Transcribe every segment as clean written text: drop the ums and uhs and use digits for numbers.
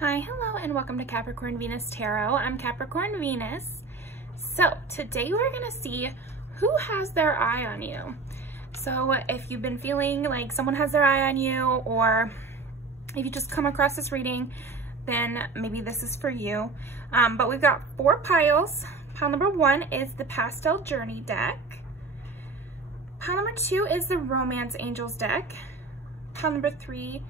Hi, hello, and welcome to Capricorn Venus Tarot. I'm Capricorn Venus. So today we're going to see who has their eye on you. So if you've been feeling like someone has their eye on you, or if you just come across this reading, then maybe this is for you. But we've got 4 piles. Pile number 1 is the Pastel Journey deck. Pile number 2 is the Romance Angels deck. Pile number 3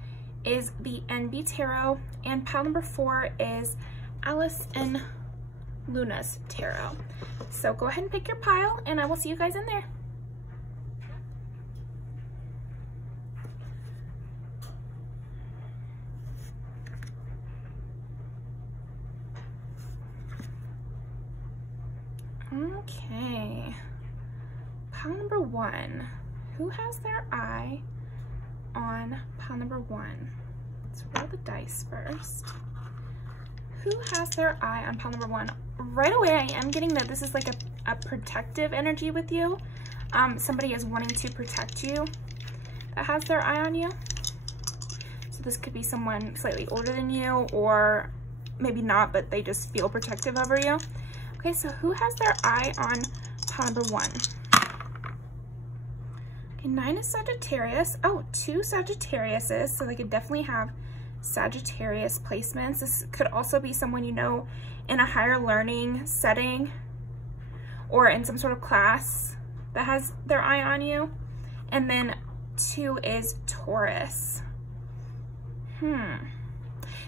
is the NB Tarot, and pile number 4 is Alice and Luna's Tarot. So go ahead and pick your pile, and I will see you guys in there. Okay, pile number 1. Who has their eye on pile number 1? Let's roll the dice first. Who has their eye on pile number 1? Right away, I am getting that this is like a protective energy with you. Somebody is wanting to protect you that has their eye on you. So this could be someone slightly older than you, or maybe not, but they just feel protective over you. Okay, so who has their eye on pile number 1? 9 is Sagittarius. Oh, 2 Sagittariuses, so they could definitely have Sagittarius placements. This could also be someone you know in a higher learning setting or in some sort of class that has their eye on you. And then 2 is Taurus.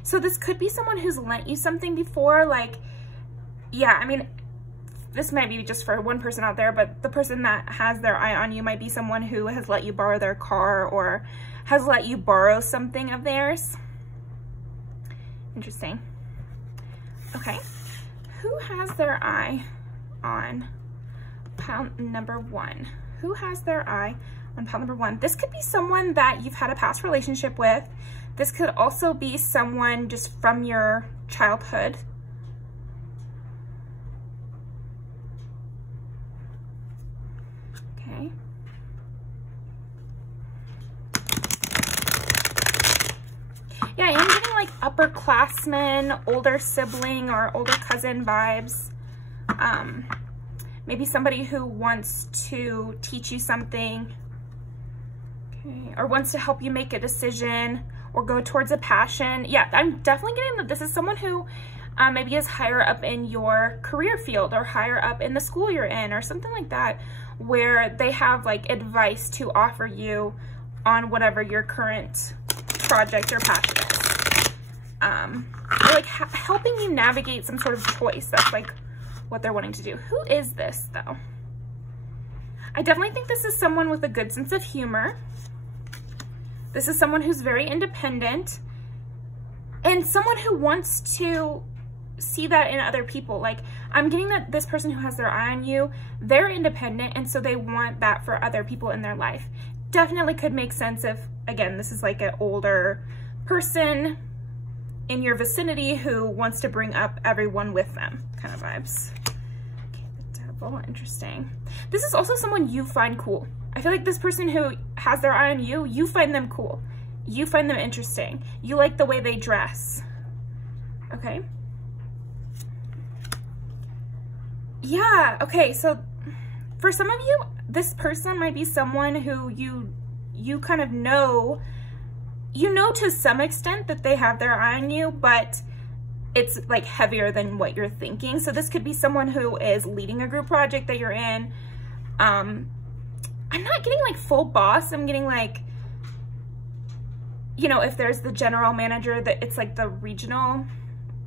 So this could be someone who's lent you something before, like, yeah, I mean, this might be just for one person out there, but the person that has their eye on you might be someone who has let you borrow their car or has let you borrow something of theirs. Interesting. Okay, who has their eye on pile number 1? Who has their eye on pile number 1? This could be someone that you've had a past relationship with. This could also be someone just from your childhood. Okay. Yeah, I am getting like upperclassmen, older sibling or older cousin vibes. Maybe somebody who wants to teach you something, okay, or wants to help you make a decision or go towards a passion. Yeah, I'm definitely getting that this is someone who maybe is higher up in your career field or higher up in the school you're in or something like that, where they have like advice to offer you on whatever your current project or passion is. Or like helping you navigate some sort of choice. That's like what they're wanting to do. Who is this though? I definitely think this is someone with a good sense of humor. This is someone who's very independent and someone who wants to see that in other people. Like, I'm getting that this person who has their eye on you, they're independent, and so they want that for other people in their life. Definitely could make sense if, again, this is like an older person in your vicinity who wants to bring up everyone with them, kind of vibes. Okay, the Devil, interesting. This is also someone you find cool. I feel like this person who has their eye on you, you find them cool. You find them interesting. You like the way they dress. Okay. Yeah, okay, so for some of you, this person might be someone who you kind of know, you know to some extent that they have their eye on you, but it's like heavier than what you're thinking. So this could be someone who is leading a group project that you're in. I'm not getting like full boss, I'm getting like, you know, if there's the general manager, that it's like the regional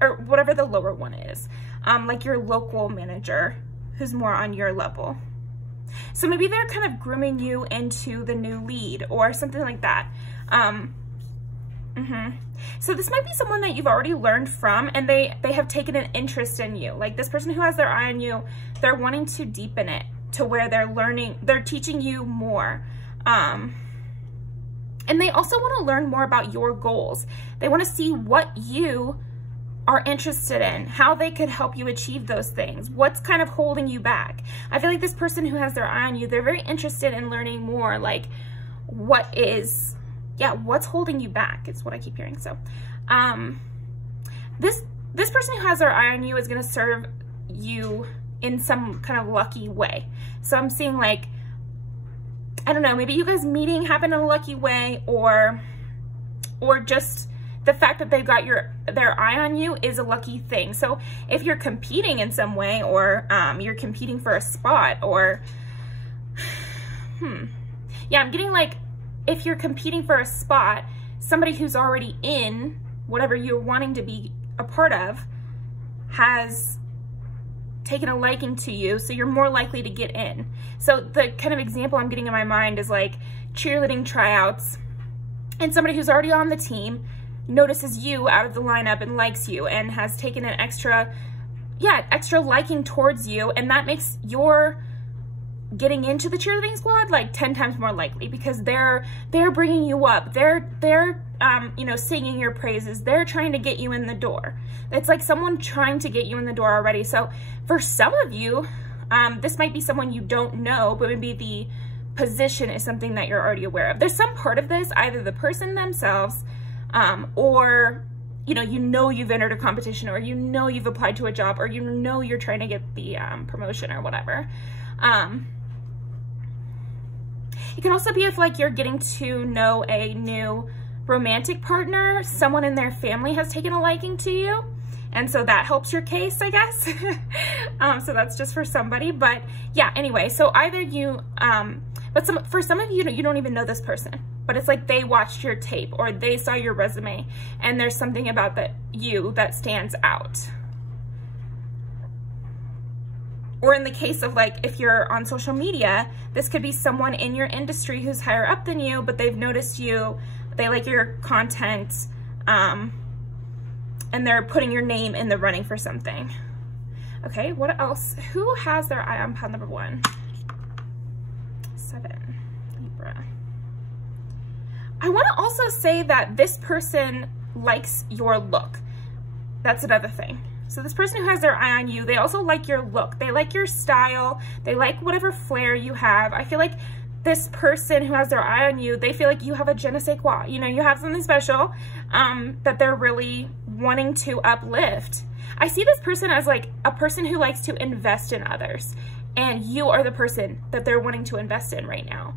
or whatever the lower one is. Like your local manager who's more on your level. So maybe they're kind of grooming you into the new lead or something like that. So this might be someone that you've already learned from, and they have taken an interest in you. Like this person who has their eye on you, they're wanting to deepen it to where they're teaching you more. And they also want to learn more about your goals. They want to see what you are interested in, how they could help you achieve those things, what's kind of holding you back. I feel like this person who has their eye on you, they're very interested in learning more, like what's holding you back is what I keep hearing. So this person who has their eye on you is going to serve you in some kind of lucky way. So I'm seeing like, I don't know, maybe you guys meeting happened in a lucky way, or just the fact that they've got their eye on you is a lucky thing. So if you're competing in some way, or you're competing for a spot, or yeah, I'm getting like, if you're competing for a spot, somebody who's already in whatever you're wanting to be a part of has taken a liking to you, so you're more likely to get in. So the kind of example I'm getting in my mind is like cheerleading tryouts, and somebody who's already on the team notices you out of the lineup and likes you and has taken an extra liking towards you, and that makes your getting into the cheerleading squad like 10 times more likely, because they're bringing you up, they're you know, singing your praises, they're trying to get you in the door. It's like someone trying to get you in the door already. So for some of you, this might be someone you don't know, but maybe the position is something that you're already aware of. There's some part of this, either the person themselves, or you know you've entered a competition, or you know you've applied to a job, or you know you're trying to get the promotion or whatever. It can also be if like you're getting to know a new romantic partner, someone in their family has taken a liking to you, and so that helps your case, I guess. So that's just for somebody, but yeah, anyway, so either you, but for some of you, you don't even know this person, but it's like they watched your tape or they saw your resume and there's something about that stands out. Or in the case of like, if you're on social media, this could be someone in your industry who's higher up than you, but they've noticed you, they like your content, and they're putting your name in the running for something. Okay, what else? Who has their eye on pile number 1? 7, Libra. I want to also say that this person likes your look. That's another thing. So this person who has their eye on you, they also like your look. They like your style. They like whatever flair you have. I feel like this person who has their eye on you, they feel like you have a je ne sais quoi. You know, you have something special that they're really wanting to uplift. I see this person as like a person who likes to invest in others, and you are the person that they're wanting to invest in right now.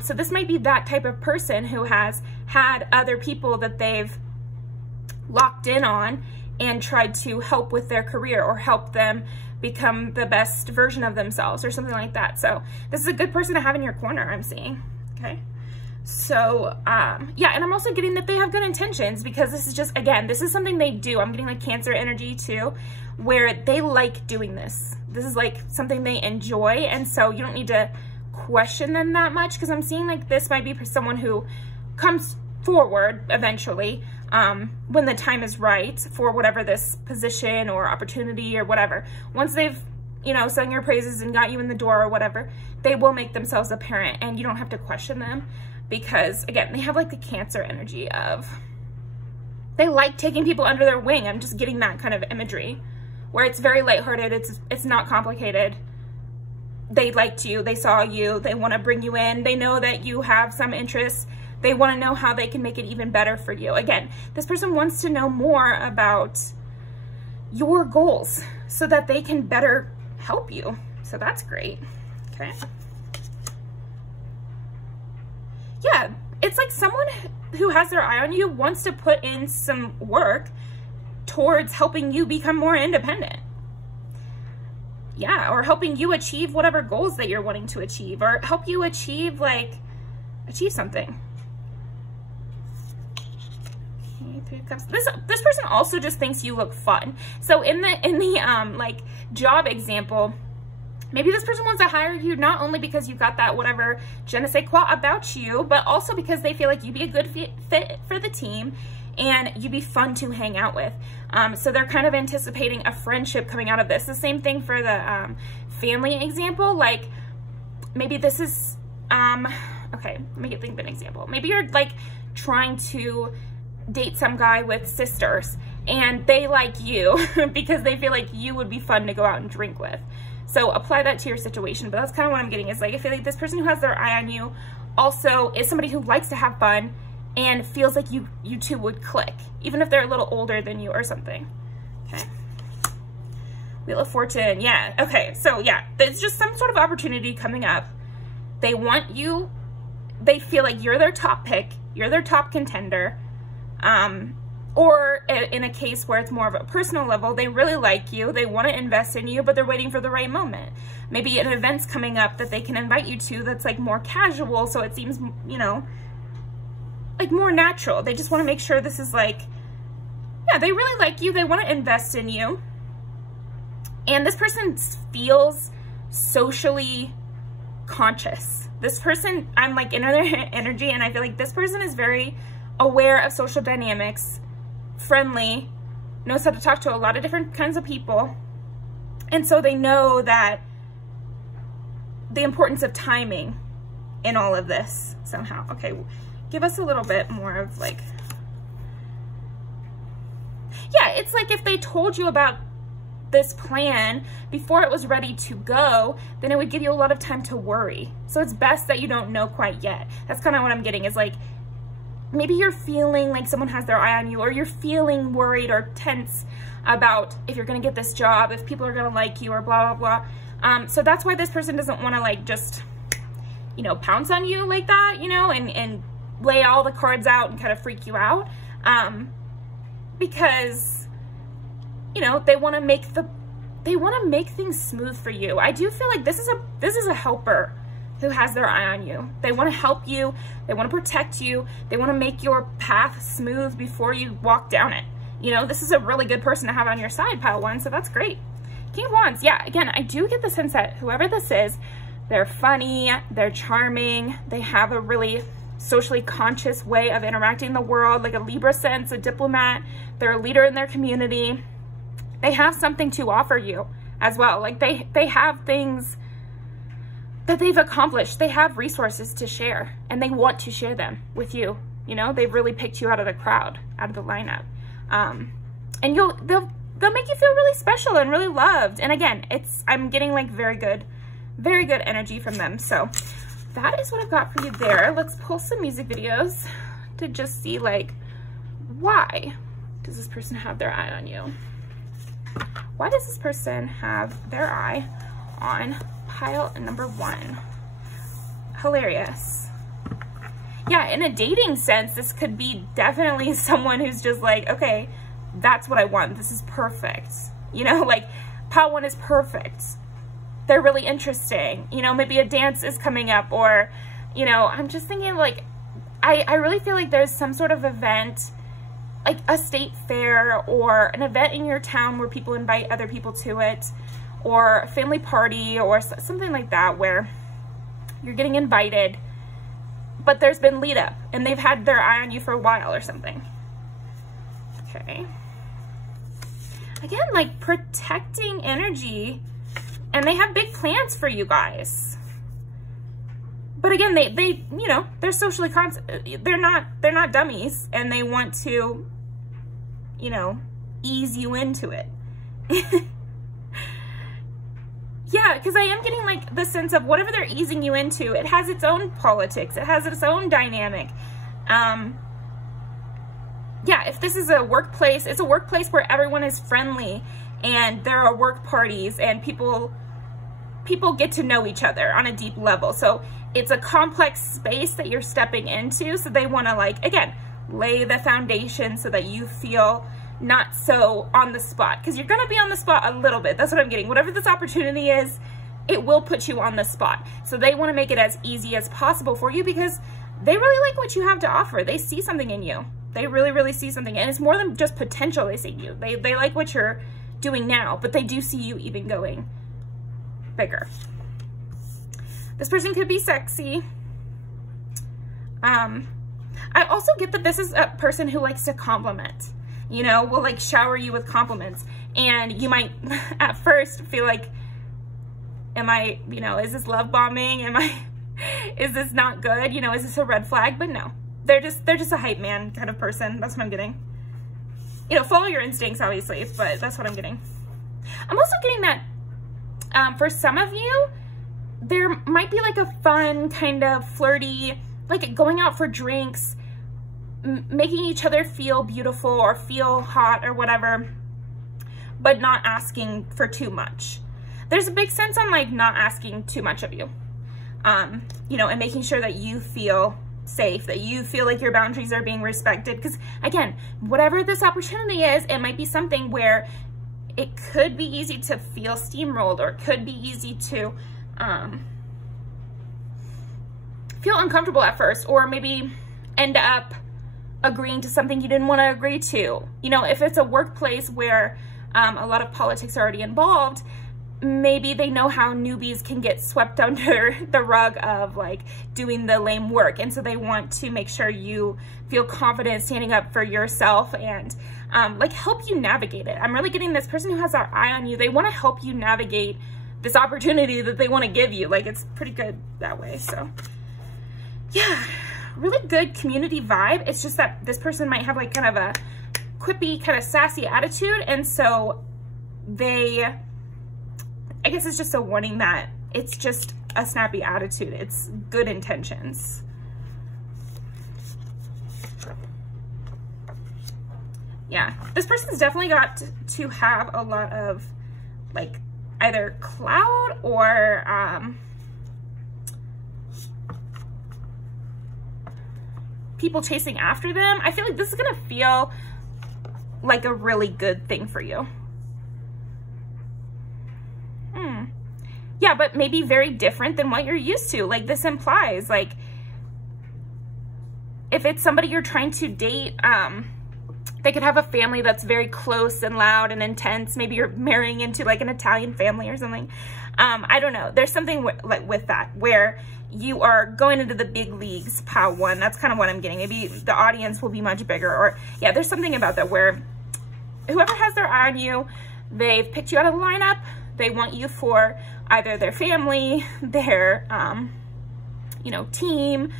So this might be that type of person who has had other people that they've locked in on and tried to help with their career or help them become the best version of themselves or something like that. So this is a good person to have in your corner, I'm seeing. Okay. So, yeah, and I'm also getting that they have good intentions, because this is just, again, this is something they do. I'm getting like Cancer energy too, where they like doing this. This is like something they enjoy. And so you don't need to question them that much, because I'm seeing like this might be someone who comes forward eventually, when the time is right for whatever this position or opportunity or whatever. Once they've, you know, sung your praises and got you in the door or whatever, they will make themselves apparent, and you don't have to question them, because again, they have like the Cancer energy of, they like taking people under their wing. I'm just getting that kind of imagery where it's very lighthearted. It's not complicated. They liked you, they saw you, they want to bring you in, they know that you have some interests. They want to know how they can make it even better for you. Again, this person wants to know more about your goals so that they can better help you. So that's great. Okay. Yeah, it's like someone who has their eye on you wants to put in some work towards helping you become more independent. Yeah, or helping you achieve whatever goals that you're wanting to achieve, or help you achieve something. This person also just thinks you look fun. So in the like job example, maybe this person wants to hire you not only because you've got that whatever je ne sais quoi about you, but also because they feel like you'd be a good fit for the team and you'd be fun to hang out with. So they're kind of anticipating a friendship coming out of this. The same thing for the family example. Like maybe this is, okay, let me think of an example. Maybe you're like trying to date some guy with sisters and they like you because they feel like you would be fun to go out and drink with. So apply that to your situation. But that's kind of what I'm getting, is like, I feel like this person who has their eye on you also is somebody who likes to have fun and feels like you two would click, even if they're a little older than you or something. Okay. Wheel of Fortune. Yeah. Okay. So yeah, there's just some sort of opportunity coming up. They want you, they feel like you're their top pick, you're their top contender. Or in a case where it's more of a personal level, they really like you, they want to invest in you, but they're waiting for the right moment. Maybe an event's coming up that they can invite you to that's like more casual, so it seems, you know, like more natural. They just want to make sure this is like, yeah, they really like you, they want to invest in you. And this person feels socially conscious. This person, I'm like in their energy, and I feel like this person is very aware of social dynamics, friendly, knows how to talk to a lot of different kinds of people. And so they know that the importance of timing in all of this somehow. Okay, give us a little bit more of like, yeah, it's like if they told you about this plan before it was ready to go, then it would give you a lot of time to worry. So it's best that you don't know quite yet. That's kind of what I'm getting, is like, maybe you're feeling like someone has their eye on you, or you're feeling worried or tense about if you're going to get this job, if people are going to like you, or blah, blah, blah. So that's why this person doesn't want to like just, you know, pounce on you like that, you know, and lay all the cards out and kind of freak you out. Because, you know, they want to make things smooth for you. I do feel like this is a helper who has their eye on you. They want to help you. They want to protect you. They want to make your path smooth before you walk down it. You know, this is a really good person to have on your side, pile one, so that's great. King of Wands, yeah, again, I do get the sense that whoever this is, they're funny, they're charming, they have a really socially conscious way of interacting in the world, like a Libra sense, a diplomat, they're a leader in their community. They have something to offer you as well. Like they have things that they've accomplished. They have resources to share, and they want to share them with you. You know, they've really picked you out of the crowd, out of the lineup. And they'll make you feel really special and really loved. And again, I'm getting like very good energy from them. So that is what I've got for you there. Let's pull some music videos to just see like, why does this person have their eye on you? Why does this person have their eye on pile number one? Hilarious. Yeah, in a dating sense, this could be definitely someone who's just like, okay, that's what I want. This is perfect. You know, like pile one is perfect. They're really interesting. You know, maybe a dance is coming up, or, you know, I'm just thinking like, I really feel like there's some sort of event, like a state fair or an event in your town where people invite other people to it, or a family party or something like that where you're getting invited, but there's been lead up and they've had their eye on you for a while or something. Okay. Again, like protecting energy, and they have big plans for you guys. But again, they you know, they're socially they're not dummies, and they want to, you know, ease you into it. Yeah, because I am getting like the sense of whatever they're easing you into, it has its own politics, it has its own dynamic. Yeah, if this is a workplace, it's a workplace where everyone is friendly and there are work parties and people get to know each other on a deep level. So it's a complex space that you're stepping into. So they want to like, again, lay the foundation so that you feel not so on the spot, because you're going to be on the spot a little bit. That's what I'm getting. Whatever this opportunity is, it will put you on the spot. So they want to make it as easy as possible for you because they really like what you have to offer. They see something in you. They really, really see something. And it's more than just potential they see in you. They like what you're doing now, but they do see you even going bigger. This person could be sexy. I also get that this is a person who likes to compliment. You know, will like shower you with compliments. And you might at first feel like, am I, you know, is this love bombing? Is this not good? You know, is this a red flag? But no, they're just a hype man kind of person. That's what I'm getting. You know, follow your instincts, obviously, but that's what I'm getting. I'm also getting that for some of you, there might be like a fun kind of flirty, like going out for drinks, making each other feel beautiful or feel hot or whatever, but not asking for too much. There's a big sense on like not asking too much of you, you know, and making sure that you feel safe, that you feel like your boundaries are being respected. Because again, whatever this opportunity is, it might be something where it could be easy to feel steamrolled, or it could be easy to feel uncomfortable at first, or maybe end up agreeing to something you didn't want to agree to. You know, if it's a workplace where a lot of politics are already involved, maybe they know how newbies can get swept under the rug of like doing the lame work, and so they want to make sure you feel confident standing up for yourself and like help you navigate it. I'm really getting this person who has their eye on you. They want to help you navigate this opportunity that they want to give you. Like, it's pretty good that way. So yeah, really good community vibe. It's just that this person might have like kind of a quippy, kind of sassy attitude, and so they, I guess it's just a warning that it's just a snappy attitude. It's good intentions. Yeah, this person's definitely got to have a lot of like either clout or people chasing after them. I feel like this is gonna feel like a really good thing for you. Yeah, but maybe very different than what you're used to. Like, this implies, like, if it's somebody you're trying to date, they could have a family that's very close and loud and intense. Maybe you're marrying into like an Italian family or something. I don't know. There's something with that where you are going into the big leagues, pile one. That's kind of what I'm getting. Maybe the audience will be much bigger, or yeah, there's something about that where whoever has their eye on you, they've picked you out of the lineup. They want you for either their family, their, you know, team,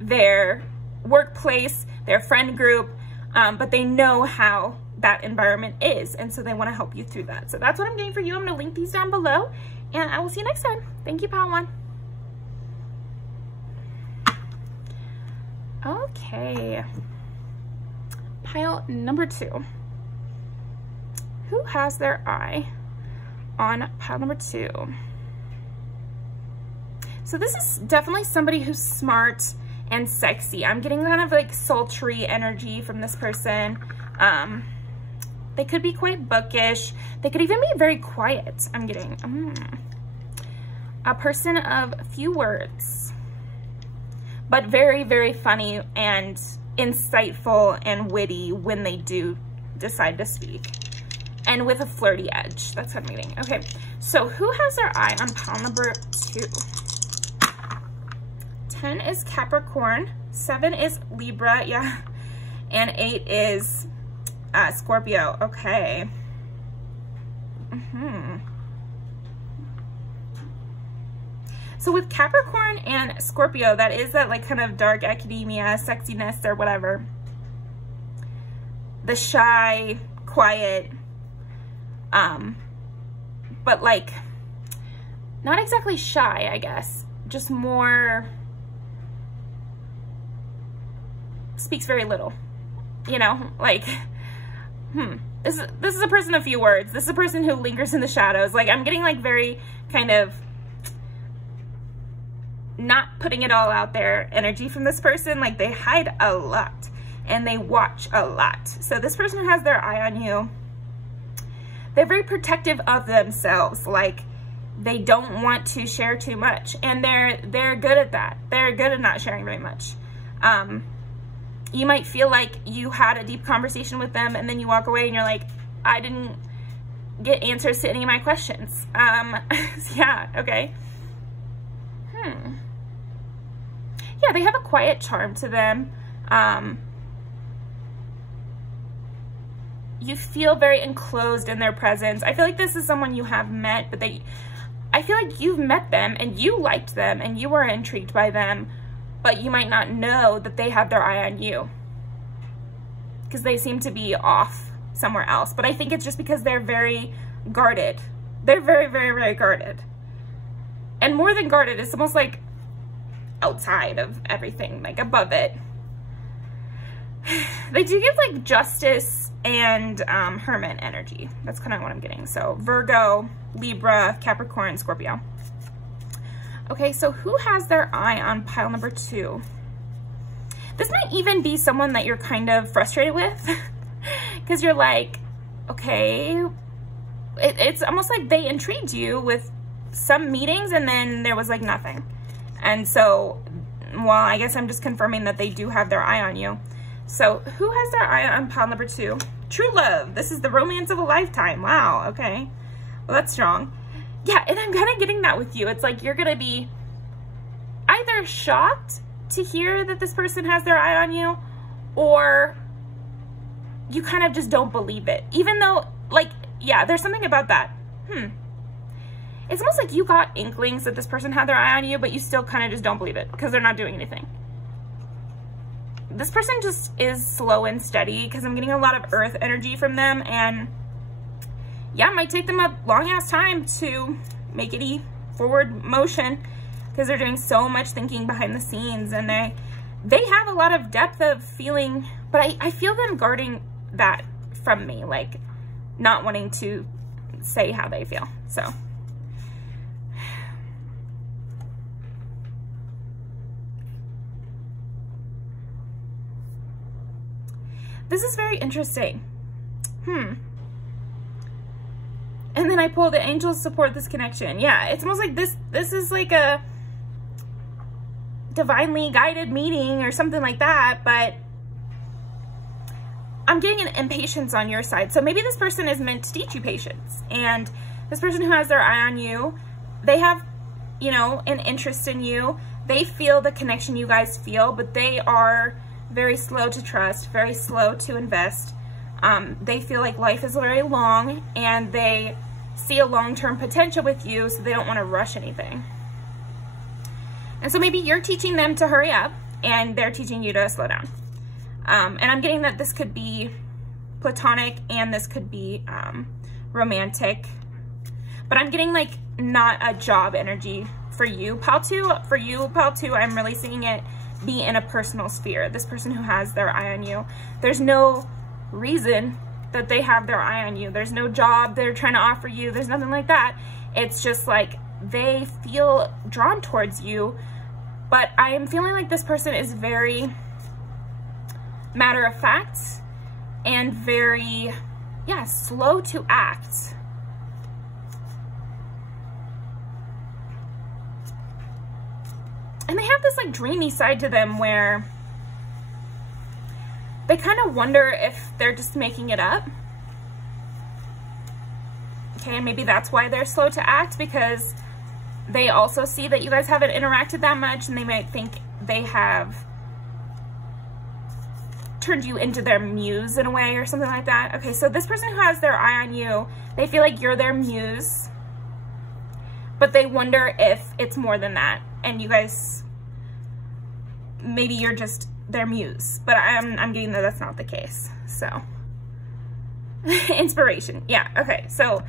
their workplace, their friend group, but they know how that environment is, and so they want to help you through that. So that's what I'm getting for you. I'm going to link these down below, and I will see you next time. Thank you, pile one. Okay. Pile number 2. Who has their eye on pile number 2? So this is definitely somebody who's smart and sexy. I'm getting kind of like sultry energy from this person. They could be quite bookish. They could even be very quiet. I'm getting a person of few words, but very, very funny and insightful and witty when they do decide to speak, and with a flirty edge. That's what I'm getting. Okay, so who has their eye on pile number 2? 10 is Capricorn, 7 is Libra, yeah, and 8 is Scorpio. Okay. So with Capricorn and Scorpio, that is that like kind of dark academia, sexiness or whatever. The shy, quiet, but like not exactly shy, I guess, just more speaks very little, you know, like this is a person of few words. This is a person who lingers in the shadows. Like, I'm getting like very kind of not putting it all out there energy from this person. Like, they hide a lot and they watch a lot. So this person who has their eye on you, they're very protective of themselves. Like, they don't want to share too much, and they're good at that. They're good at not sharing very much. You might feel like you had a deep conversation with them, and then you walk away and you're like, I didn't get answers to any of my questions. Yeah, okay. Yeah, they have a quiet charm to them. You feel very enclosed in their presence. I feel like this is someone you have met, but I feel like you've met them and you liked them and you were intrigued by them, but you might not know that they have their eye on you because they seem to be off somewhere else. But I think it's just because they're very guarded. They're very, very, very guarded. And more than guarded, it's almost like outside of everything, like above it. They do give like justice and hermit energy. That's kind of what I'm getting. So Virgo, Libra, Capricorn, Scorpio. Okay, so who has their eye on pile number 2? This might even be someone that you're kind of frustrated with because you're like, okay, it's almost like they intrigued you with some meetings and then there was like nothing. And so, well, I guess I'm just confirming that they do have their eye on you. So who has their eye on pile number 2? True love. This is the romance of a lifetime. Wow. Okay. Well, that's strong. Yeah. And I'm kind of getting that with you. It's like, you're going to be either shocked to hear that this person has their eye on you, or you kind of just don't believe it. Even though, like, yeah, there's something about that. It's almost like you got inklings that this person had their eye on you, but you still kind of just don't believe it because they're not doing anything. This person just is slow and steady because I'm getting a lot of earth energy from them, and yeah, it might take them a long ass time to make any forward motion because they're doing so much thinking behind the scenes, and they have a lot of depth of feeling, but I feel them guarding that from me, like not wanting to say how they feel. So this is very interesting. And then I pull the angels support this connection. Yeah, it's almost like this is like a divinely guided meeting or something like that, but I'm getting an impatience on your side. So maybe this person is meant to teach you patience, and this person who has their eye on you, they have, you know, an interest in you. They feel the connection you guys feel, but they are very slow to trust, very slow to invest. They feel like life is very long, and they see a long-term potential with you, so they don't want to rush anything. And so maybe you're teaching them to hurry up, and they're teaching you to slow down. And I'm getting that this could be platonic, and this could be romantic. But I'm getting like not a job energy for you, pile 2. For you, pile 2, I'm really seeing it be in a personal sphere. This person who has their eye on you, there's no reason that they have their eye on you. There's no job they're trying to offer you. There's nothing like that. It's just like they feel drawn towards you. But I am feeling like this person is very matter of fact and very, yeah, slow to act. And they have this like dreamy side to them where they kind of wonder if they're just making it up. Okay, and maybe that's why they're slow to act, because they also see that you guys haven't interacted that much, and they might think they have turned you into their muse in a way or something like that. Okay, so this person who has their eye on you, they feel like you're their muse, but they wonder if it's more than that, and you guys, maybe you're just their muse, but I'm getting that that's not the case. So inspiration. Yeah. Okay. So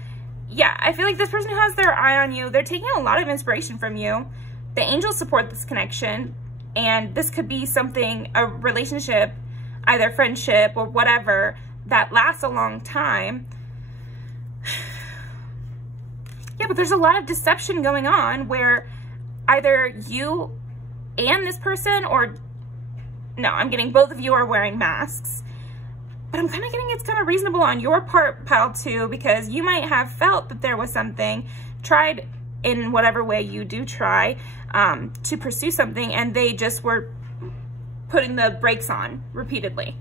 yeah, I feel like this person who has their eye on you, they're taking a lot of inspiration from you. The angels support this connection, and this could be something, a relationship, either friendship or whatever, that lasts a long time. Yeah, but there's a lot of deception going on where either you and this person, or no, I'm getting both of you are wearing masks. But I'm kind of getting it's kind of reasonable on your part, pile 2, because you might have felt that there was something, tried in whatever way you do try to pursue something, and they just were putting the brakes on repeatedly.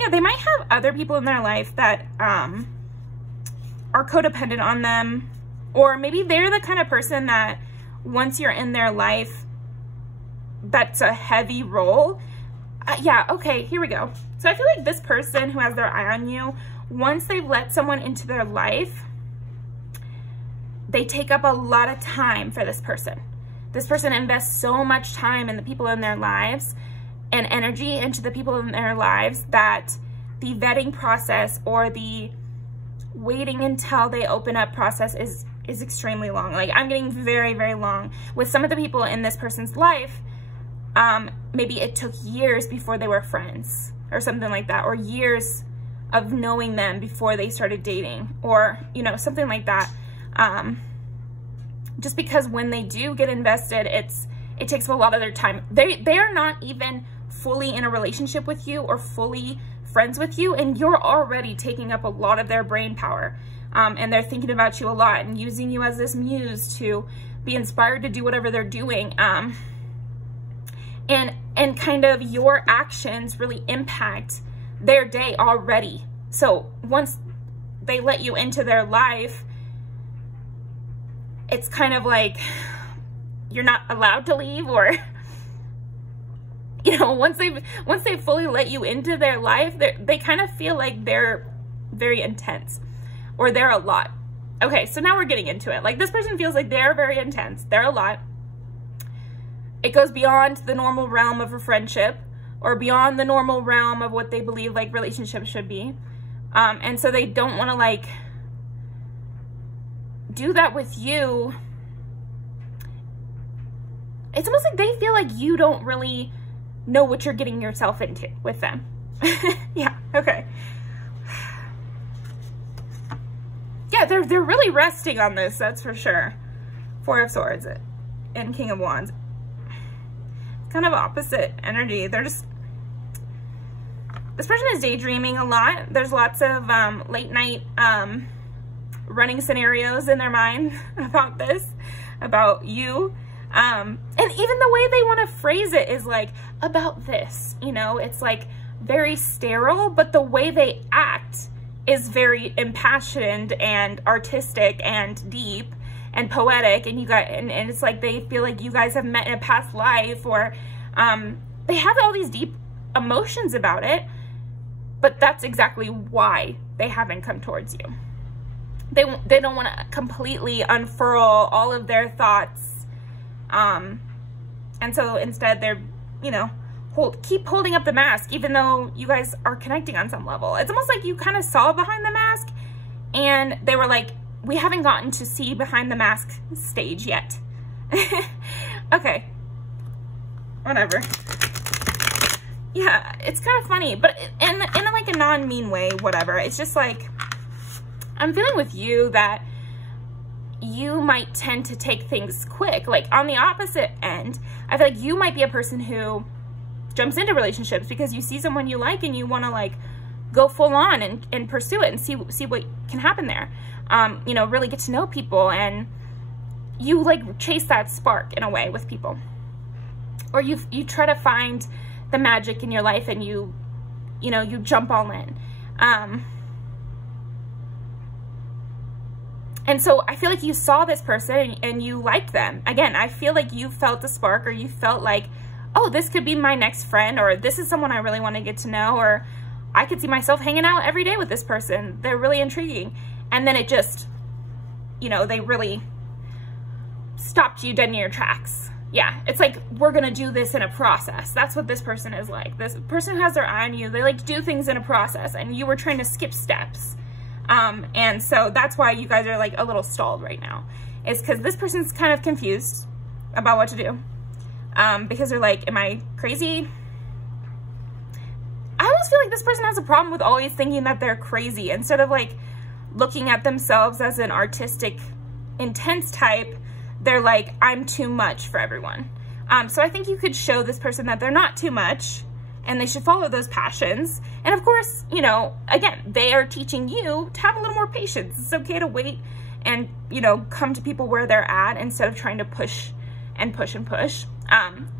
Yeah, they might have other people in their life that are codependent on them, or maybe they're the kind of person that once you're in their life, that's a heavy role. Yeah, okay, here we go. So I feel like this person who has their eye on you, once they've let someone into their life, they take up a lot of time for this person. This person invests so much time in the people in their lives and energy into the people in their lives that the vetting process or the waiting until they open up process is is extremely long. Like, I'm getting very, very long. With some of the people in this person's life, maybe it took years before they were friends or something like that, or years of knowing them before they started dating, or, you know, something like that. Just because when they do get invested, it takes a lot of their time. They are not even fully in a relationship with you or fully friends with you, and you're already taking up a lot of their brain power. And they're thinking about you a lot and using you as this muse to be inspired to do whatever they're doing. And kind of your actions really impact their day already. So once they let you into their life, it's kind of like you're not allowed to leave, or, you know, once they fully let you into their life, they kind of feel like they're very intense, or they're a lot. Okay, so now we're getting into it. Like, this person feels like they're very intense. They're a lot. It goes beyond the normal realm of a friendship, or beyond the normal realm of what they believe like relationships should be. And so they don't want to like do that with you. It's almost like they feel like you don't really know what you're getting yourself into with them. Yeah, okay. Yeah, they're really resting on this, that's for sure. Four of Swords and King of Wands. Kind of opposite energy. They're just, this person is daydreaming a lot. There's lots of late night running scenarios in their mind about this, about you. And even the way they want to phrase it is like, about this, you know, it's like very sterile, but the way they act is very impassioned and artistic and deep and poetic, and you guys, and it's like they feel like you guys have met in a past life, or they have all these deep emotions about it, but that's exactly why they haven't come towards you. They don't want to completely unfurl all of their thoughts, and so instead they're, you know, keep holding up the mask, even though you guys are connecting on some level. It's almost like you kind of saw behind the mask, and they were like, we haven't gotten to see behind the mask stage yet. Okay, whatever. Yeah, it's kind of funny, but in like a non-mean way, whatever. It's just like, I'm feeling with you that you might tend to take things quick. Like, on the opposite end, I feel like you might be a person who jumps into relationships because you see someone you like and you want to like go full on and pursue it and see what can happen there. You know, really get to know people, and you like chase that spark in a way with people, or you try to find the magic in your life, and you know, you jump all in. And so I feel like you saw this person and you liked them. Again, I feel like you felt the spark, or you felt like, oh, this could be my next friend, or this is someone I really want to get to know, or I could see myself hanging out every day with this person. They're really intriguing. And then it just, you know, they really stopped you dead in your tracks. Yeah, it's like, we're going to do this in a process. That's what this person is like. This person who has their eye on you, they like to do things in a process, and you were trying to skip steps. And so that's why you guys are like a little stalled right now. It's because this person's kind of confused about what to do. Because they're like, am I crazy? I almost feel like this person has a problem with always thinking that they're crazy, instead of like looking at themselves as an artistic, intense type. They're like, I'm too much for everyone. So I think you could show this person that they're not too much, and they should follow those passions. And of course, you know, again, they are teaching you to have a little more patience. It's okay to wait and, you know, come to people where they're at, instead of trying to push and push and push.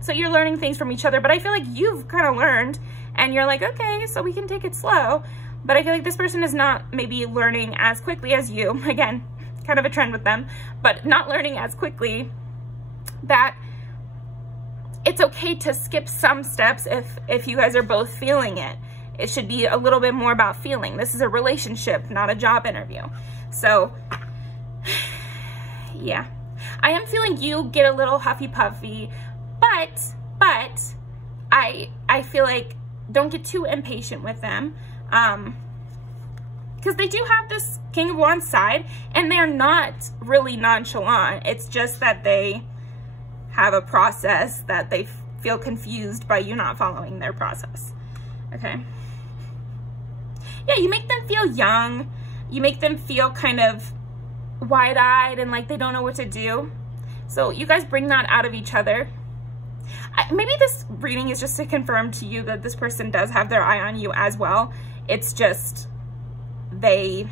So you're learning things from each other, but I feel like you've kind of learned, and you're like, okay, so we can take it slow. But I feel like this person is not maybe learning as quickly as you. Again, kind of a trend with them, but not learning as quickly, that it's okay to skip some steps if you guys are both feeling it. It should be a little bit more about feeling. This is a relationship, not a job interview. So yeah, I am feeling you get a little huffy puffy, but I feel like don't get too impatient with them. Because because they do have this King of Wands side, and they're not really nonchalant. It's just that they have a process that they feel confused by you not following their process. Okay. Yeah, you make them feel young. You make them feel kind of wide-eyed and like they don't know what to do. So you guys bring that out of each other. Maybe this reading is just to confirm to you that this person does have their eye on you as well. It's just they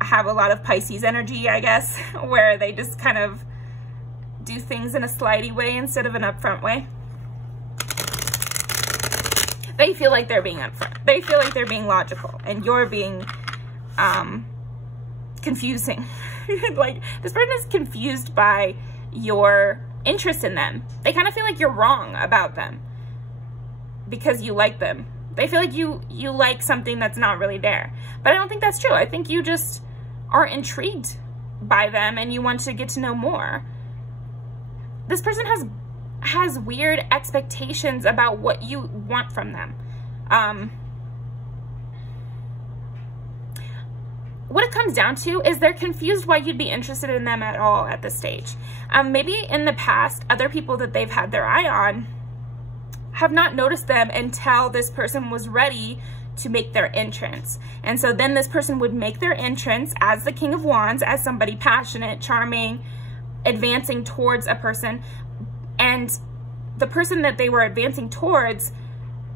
have a lot of Pisces energy, I guess, where they just kind of do things in a slidey way instead of an upfront way. They feel like they're being upfront. They feel like they're being logical, and you're being confusing. Like, this person is confused by your interest in them. They kind of feel like you're wrong about them because you like them. They feel like you like something that's not really there. But I don't think that's true. I think you just are intrigued by them and you want to get to know more. This person has weird expectations about what you want from them. What it comes down to is they're confused why you'd be interested in them at all at this stage. Maybe in the past, other people that they've had their eye on have not noticed them until this person was ready to make their entrance. And so then this person would make their entrance as the King of Wands, as somebody passionate, charming, advancing towards a person. And the person that they were advancing towards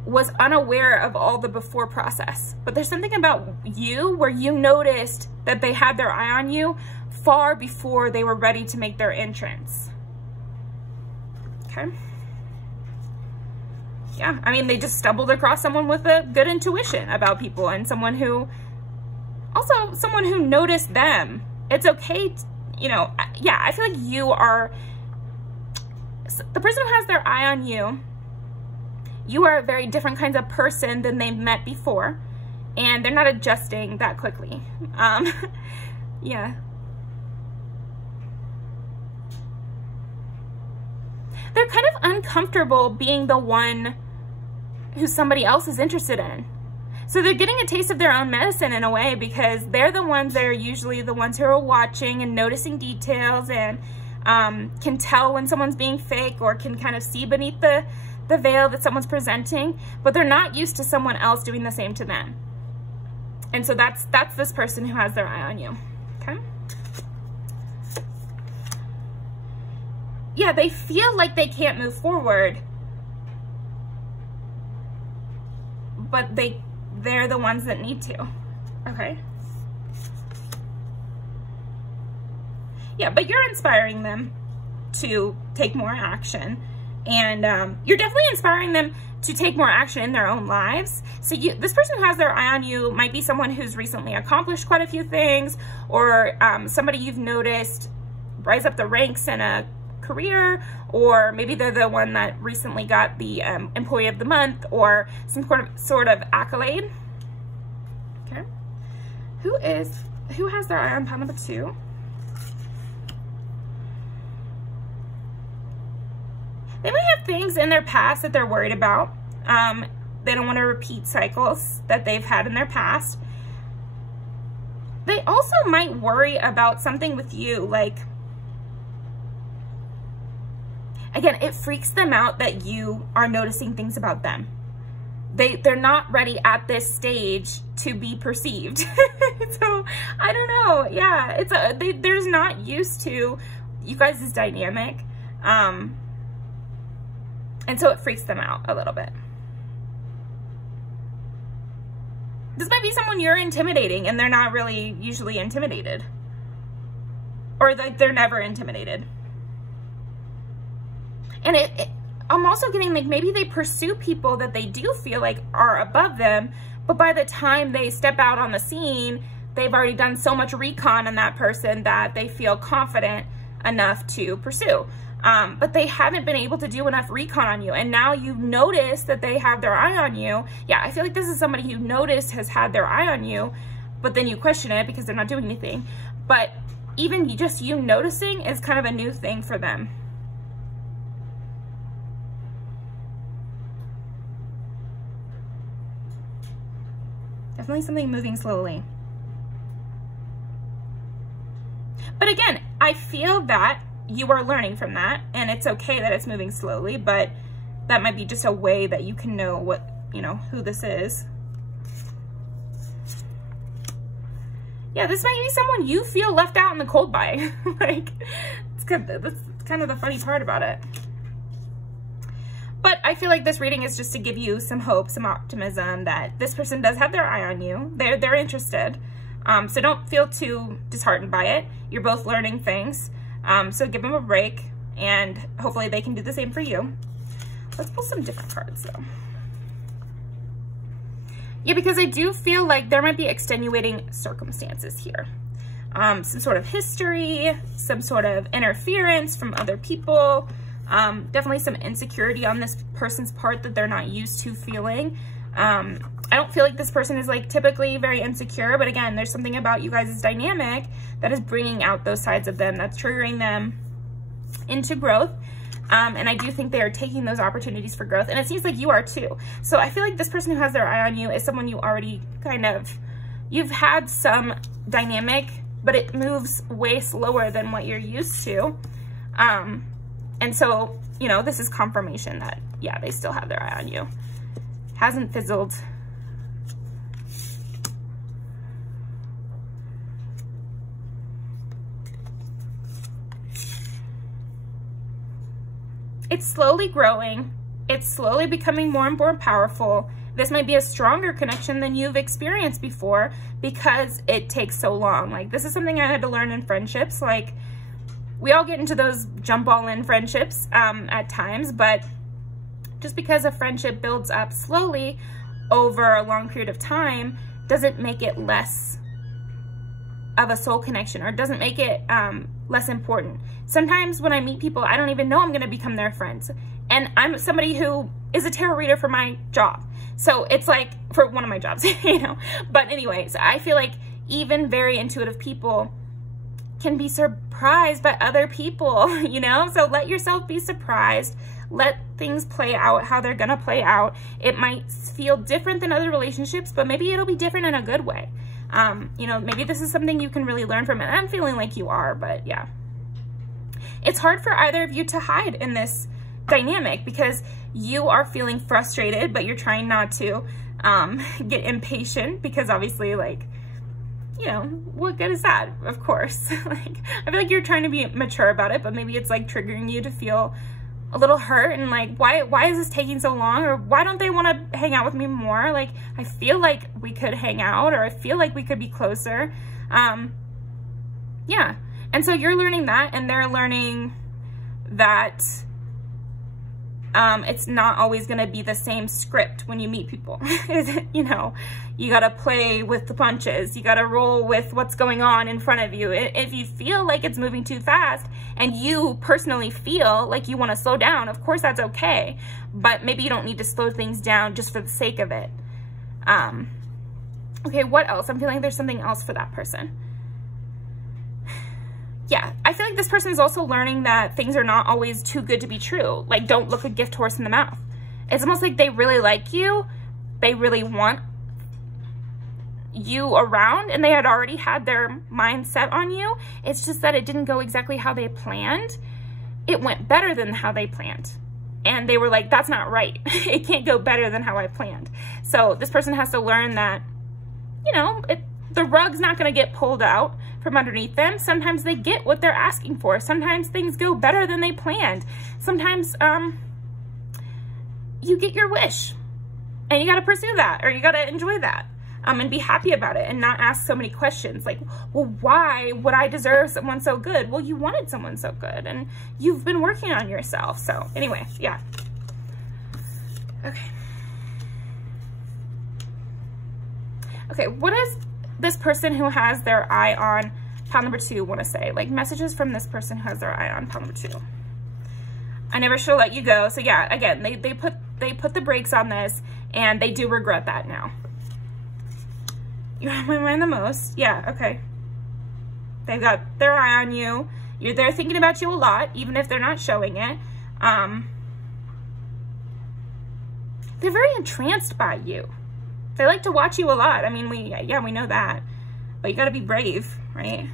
was unaware of all the before process. But there's something about you where you noticed that they had their eye on you far before they were ready to make their entrance. Okay. Yeah, I mean, they just stumbled across someone with a good intuition about people, and someone who noticed them. It's okay, you know, yeah, I feel like you are, the person who has their eye on you, you are a very different kinds of person than they've met before, and they're not adjusting that quickly. Yeah. They're kind of uncomfortable being the one who somebody else is interested in. So they're getting a taste of their own medicine in a way, because they're the ones that are usually the ones who are watching and noticing details and can tell when someone's being fake, or can kind of see beneath the veil that someone's presenting, but they're not used to someone else doing the same to them. And so that's this person who has their eye on you. Okay. Yeah, they feel like they can't move forward, but they're the ones that need to. Okay. Yeah, but you're inspiring them to take more action, and you're definitely inspiring them to take more action in their own lives. So this person who has their eye on you might be someone who's recently accomplished quite a few things, or somebody you've noticed rise up the ranks in a career, or maybe they're the one that recently got the employee of the month, or some sort of accolade. Okay. Who has their eye on pile number 2? They might have things in their past that they're worried about. They don't want to repeat cycles that they've had in their past. They also might worry about something with you, like, again, it freaks them out that you are noticing things about them. They're not ready at this stage to be perceived. So, I don't know. Yeah, they're not used to you guys' dynamic. And so it freaks them out a little bit. This might be someone you're intimidating, and they're not really usually intimidated. Or they're never intimidated. And I'm also getting, like, maybe they pursue people that they do feel like are above them, but by the time they step out on the scene, they've already done so much recon on that person that they feel confident enough to pursue. But they haven't been able to do enough recon on you, and now you notice that they have their eye on you. Yeah, I feel like this is somebody you noticed has had their eye on you, but then you question it because they're not doing anything. But even just you noticing is kind of a new thing for them. Definitely something moving slowly. But again, I feel that you are learning from that, and it's okay that it's moving slowly, but that might be just a way that you can know what, you know, who this is. Yeah, this might be someone you feel left out in the cold by. Like, it's good. That's kind of the funny part about it. But I feel like this reading is just to give you some hope, some optimism that this person does have their eye on you. They're interested. So don't feel too disheartened by it. You're both learning things. So give them a break, and hopefully they can do the same for you. Let's pull some different cards though. Yeah, because I do feel like there might be extenuating circumstances here. Some sort of history, some sort of interference from other people, definitely some insecurity on this person's part that they're not used to feeling. I don't feel like this person is like typically very insecure, but again, there's something about you guys' dynamic that is bringing out those sides of them, that's triggering them into growth. And I do think they are taking those opportunities for growth, and it seems like you are too. So I feel like this person who has their eye on you is someone you already kind of, you've had some dynamic, but it moves way slower than what you're used to. And so, you know, this is confirmation that, yeah, they still have their eye on you. Hasn't fizzled. It's slowly growing. It's slowly becoming more and more powerful. This might be a stronger connection than you've experienced before because it takes so long. Like, this is something I had to learn in friendships. Like, we all get into those jump all in friendships at times, but just because a friendship builds up slowly over a long period of time doesn't make it less of a soul connection, or doesn't make it less important. Sometimes when I meet people, I don't even know I'm going to become their friends. And I'm somebody who is a tarot reader for my job. So it's like, for one of my jobs, you know. But anyways, I feel like even very intuitive people can be surprised by other people, you know? So let yourself be surprised. Let things play out how they're going to play out. It might feel different than other relationships, but maybe it'll be different in a good way. You know, maybe this is something you can really learn from, and I'm feeling like you are, but yeah. It's hard for either of you to hide in this dynamic because you are feeling frustrated, but you're trying not to get impatient because obviously, like, you know, what good is that? Of course. Like, I feel like you're trying to be mature about it, but maybe it's like triggering you to feel a little hurt and like, why is this taking so long? Or why don't they want to hang out with me more? Like, I feel like we could hang out, or I feel like we could be closer. Yeah. And so you're learning that, and they're learning that it's not always going to be the same script when you meet people. You know, you got to play with the punches. You got to roll with what's going on in front of you. If you feel like it's moving too fast and you personally feel like you want to slow down, of course that's okay. But maybe you don't need to slow things down just for the sake of it. Okay, what else? I'm feeling there's something else for that person. Yeah, I feel like this person is also learning that things are not always too good to be true. Like, don't look a gift horse in the mouth. It's almost like they really like you. They really want you around, and they had already had their mind set on you. It's just that it didn't go exactly how they planned. It went better than how they planned. And they were like, that's not right. It can't go better than how I planned. So this person has to learn that, you know, the rug's not going to get pulled out from underneath them. Sometimes they get what they're asking for. Sometimes things go better than they planned. Sometimes you get your wish, and you got to pursue that, or you got to enjoy that, and be happy about it, and not ask so many questions like, well, why would I deserve someone so good? Well, you wanted someone so good, and you've been working on yourself. So anyway, yeah. Okay, what does this person who has their eye on pile number 2 want to say? Like, messages from this person who has their eye on pile number 2. I never should let you go. So yeah, again, they put the brakes on this, and they do regret that now. You're on my mind the most. Yeah, okay. They've got their eye on you. They're thinking about you a lot, even if they're not showing it. They're very entranced by you. They like to watch you a lot. I mean, we know that, but you got to be brave, right?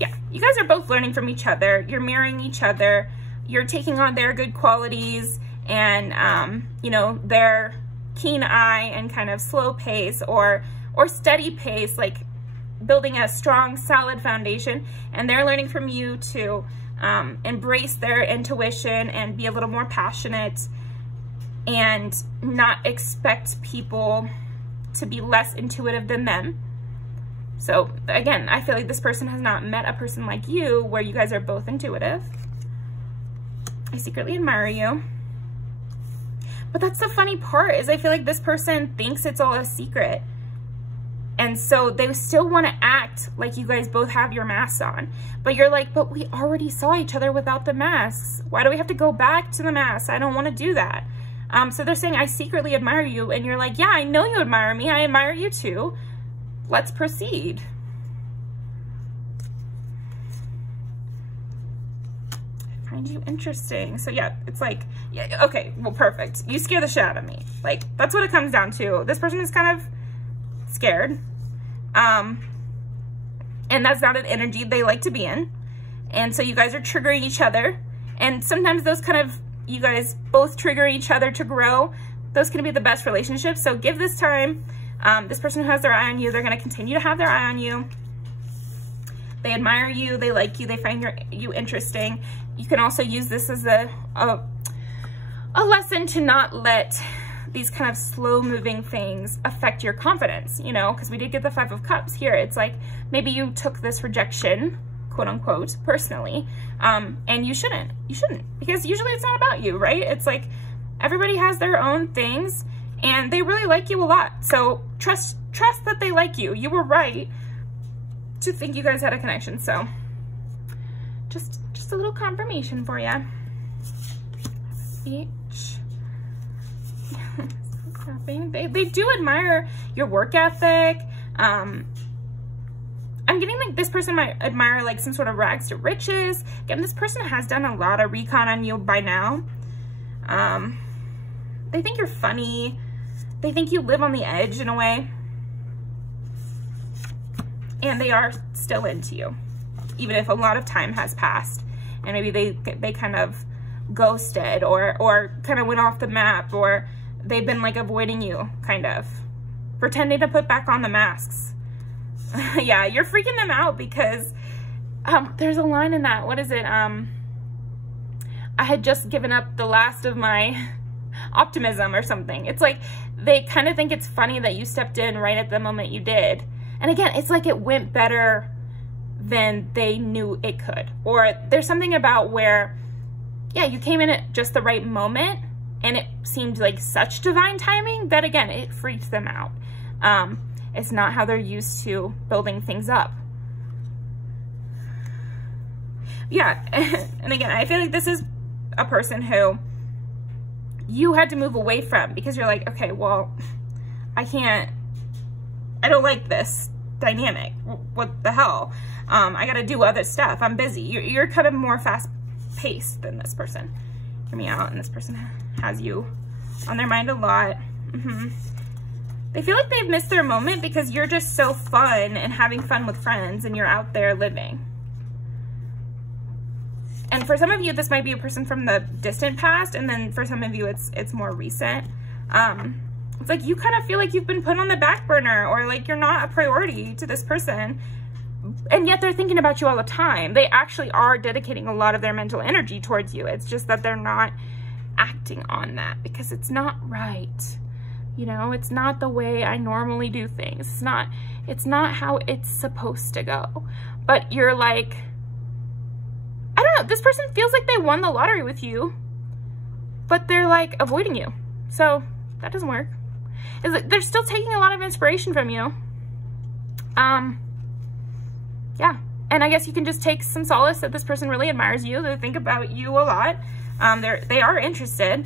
Yeah, you guys are both learning from each other. You're mirroring each other. You're taking on their good qualities and, you know, their keen eye and kind of slow pace or steady pace, like building a strong, solid foundation. And they're learning from you to embrace their intuition and be a little more passionate and not expect people to be less intuitive than them. So again, I feel like this person has not met a person like you where you guys are both intuitive. I secretly admire you. But that's the funny part, is I feel like this person thinks it's all a secret. And so they still want to act like you guys both have your masks on. But you're like, but we already saw each other without the masks. Why do we have to go back to the masks? I don't want to do that. So they're saying, I secretly admire you. And you're like, yeah, I know you admire me. I admire you too. Let's proceed. I find you interesting. So yeah, it's like, yeah, okay, well, perfect. You scare the shit out of me. Like, that's what it comes down to. This person is kind of scared. And that's not an energy they like to be in. And so you guys are triggering each other. And sometimes those kind of, you guys both trigger each other to grow. Those can be the best relationships. So give this time. This person who has their eye on you, they're going to continue to have their eye on you. They admire you. They like you. They find you interesting. You can also use this as a lesson to not let these kind of slow moving things affect your confidence, you know, because we did get the 5 of Cups here. It's like, maybe you took this rejection, quote unquote, personally, and you shouldn't, because usually it's not about you, right? It's like, everybody has their own things and they really like you a lot. So trust that they like you. You were right to think you guys had a connection. So just a little confirmation for you. They do admire your work ethic. I'm getting like this person might admire like some sort of rags to riches. Again, this person has done a lot of recon on you by now. They think you're funny. They think you live on the edge in a way. And they are still into you, even if a lot of time has passed. And maybe they kind of ghosted or kind of went off the map, or they've been like avoiding you, kind of pretending to put back on the masks. Yeah, you're freaking them out because there's a line in that. What is it? I had just given up the last of my optimism or something. It's like they kind of think it's funny that you stepped in right at the moment you did. And again, it's like it went better than they knew it could. Or there's something about where, yeah, you came in at just the right moment and it seemed like such divine timing that, again, it freaked them out. It's not how they're used to building things up. Yeah, and again, I feel like this is a person who you had to move away from because you're like, okay, well, I don't like this dynamic. What the hell? I gotta do other stuff. I'm busy. You're kind of more fast-paced than this person. Hear me out. And this person has you on their mind a lot. They feel like they've missed their moment because you're just so fun and having fun with friends and you're out there living. And for some of you, this might be a person from the distant past, and then for some of you, it's more recent. It's like you kind of feel like you've been put on the back burner, or like you're not a priority to this person, and yet they're thinking about you all the time. They actually are dedicating a lot of their mental energy towards you. It's just that they're not acting on that because it's not right. You know, it's not the way I normally do things. It's not how it's supposed to go. But you're like, I don't know, this person feels like they won the lottery with you, but they're like avoiding you. So that doesn't work. It's like they're still taking a lot of inspiration from you. Yeah. And I guess you can just take some solace that this person really admires you. They think about you a lot. They are interested.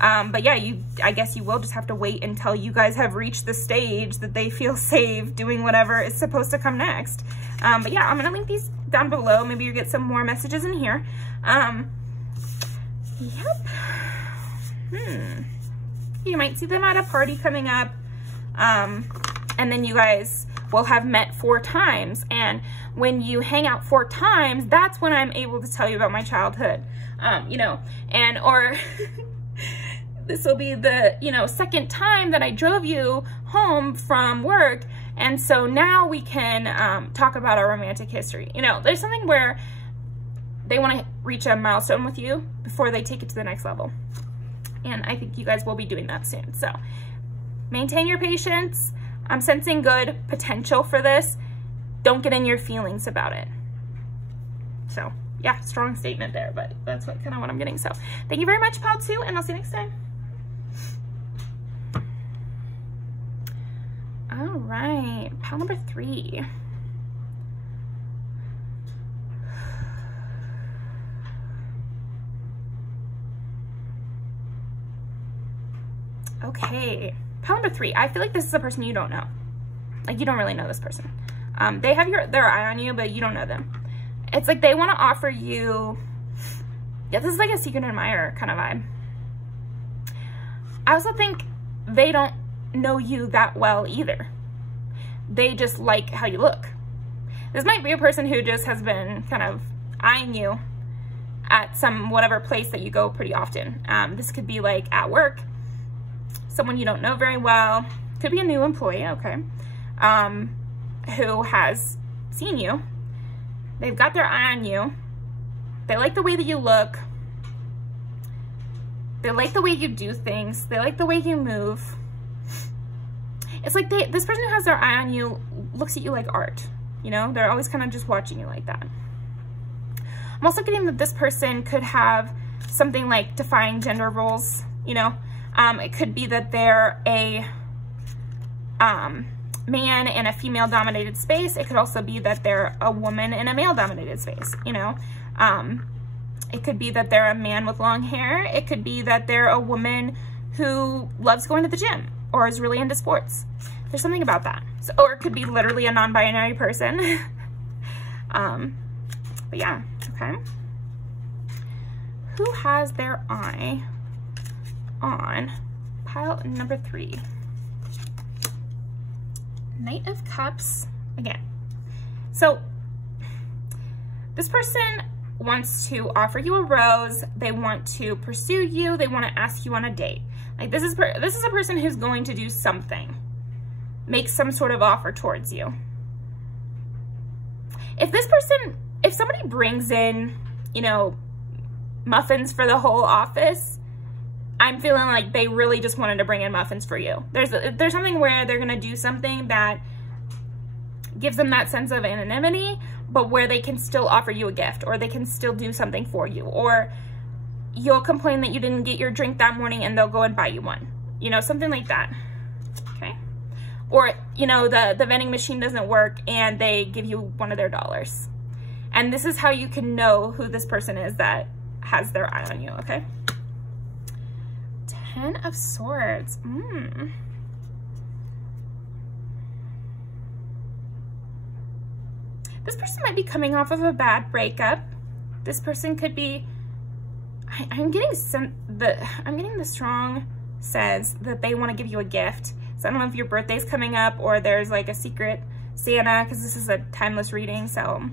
But yeah, I guess you will just have to wait until you guys have reached the stage that they feel safe doing whatever is supposed to come next. But yeah, I'm going to link these down below. Maybe you get some more messages in here. Yep. You might see them at a party coming up. And then you guys will have met 4 times. And when you hang out 4 times, that's when I'm able to tell you about my childhood. You know, and, or this will be the, you know, 2nd time that I drove you home from work. And so now we can talk about our romantic history. You know, there's something where they want to reach a milestone with you before they take it to the next level. And I think you guys will be doing that soon. So maintain your patience. I'm sensing good potential for this. Don't get in your feelings about it. So yeah, strong statement there, but that's what kind of what I'm getting. So thank you very much, pile 2, and I'll see you next time. All right, pile number 3. Okay, pile number 3. I feel like this is a person you don't know. Like, you don't really know this person. They have their eye on you, but you don't know them. It's like they want to offer you, yeah, this is like a secret admirer kind of vibe. I also think they don't know you that well either. They just like how you look. This might be a person who just has been kind of eyeing you at some whatever place that you go pretty often. This could be like at work, someone you don't know very well. Could be a new employee, okay, who has seen you. They've got their eye on you. They like the way that you look. They like the way you do things. They like the way you move. It's like this person who has their eye on you looks at you like art. You know, they're always kind of just watching you like that. I'm also getting that this person could have something like defying gender roles, you know. It could be that they're a man in a female-dominated space. It could also be that they're a woman in a male-dominated space, you know. It could be that they're a man with long hair. It could be that they're a woman who loves going to the gym or is really into sports. There's something about that. So, or it could be literally a non-binary person. But yeah, okay. Who has their eye on pile number 3? Knight of Cups again. So this person wants to offer you a rose. They want to pursue you. They want to ask you on a date. Like this is a person who's going to do something, make some sort of offer towards you. If somebody brings in, you know, muffins for the whole office, I'm feeling like they really just wanted to bring in muffins for you. There's something where they're gonna do something that gives them that sense of anonymity, but where they can still offer you a gift, or they can still do something for you, or you'll complain that you didn't get your drink that morning and they'll go and buy you one. You know, something like that, okay? Or, you know, the vending machine doesn't work and they give you one of their dollars. And this is how you can know who this person is that has their eye on you, okay? 10 of Swords. This person might be coming off of a bad breakup. This person could be, I'm getting the strong sense that they want to give you a gift. So I don't know if your birthday's coming up or there's like a secret Santa, because this is a timeless reading, so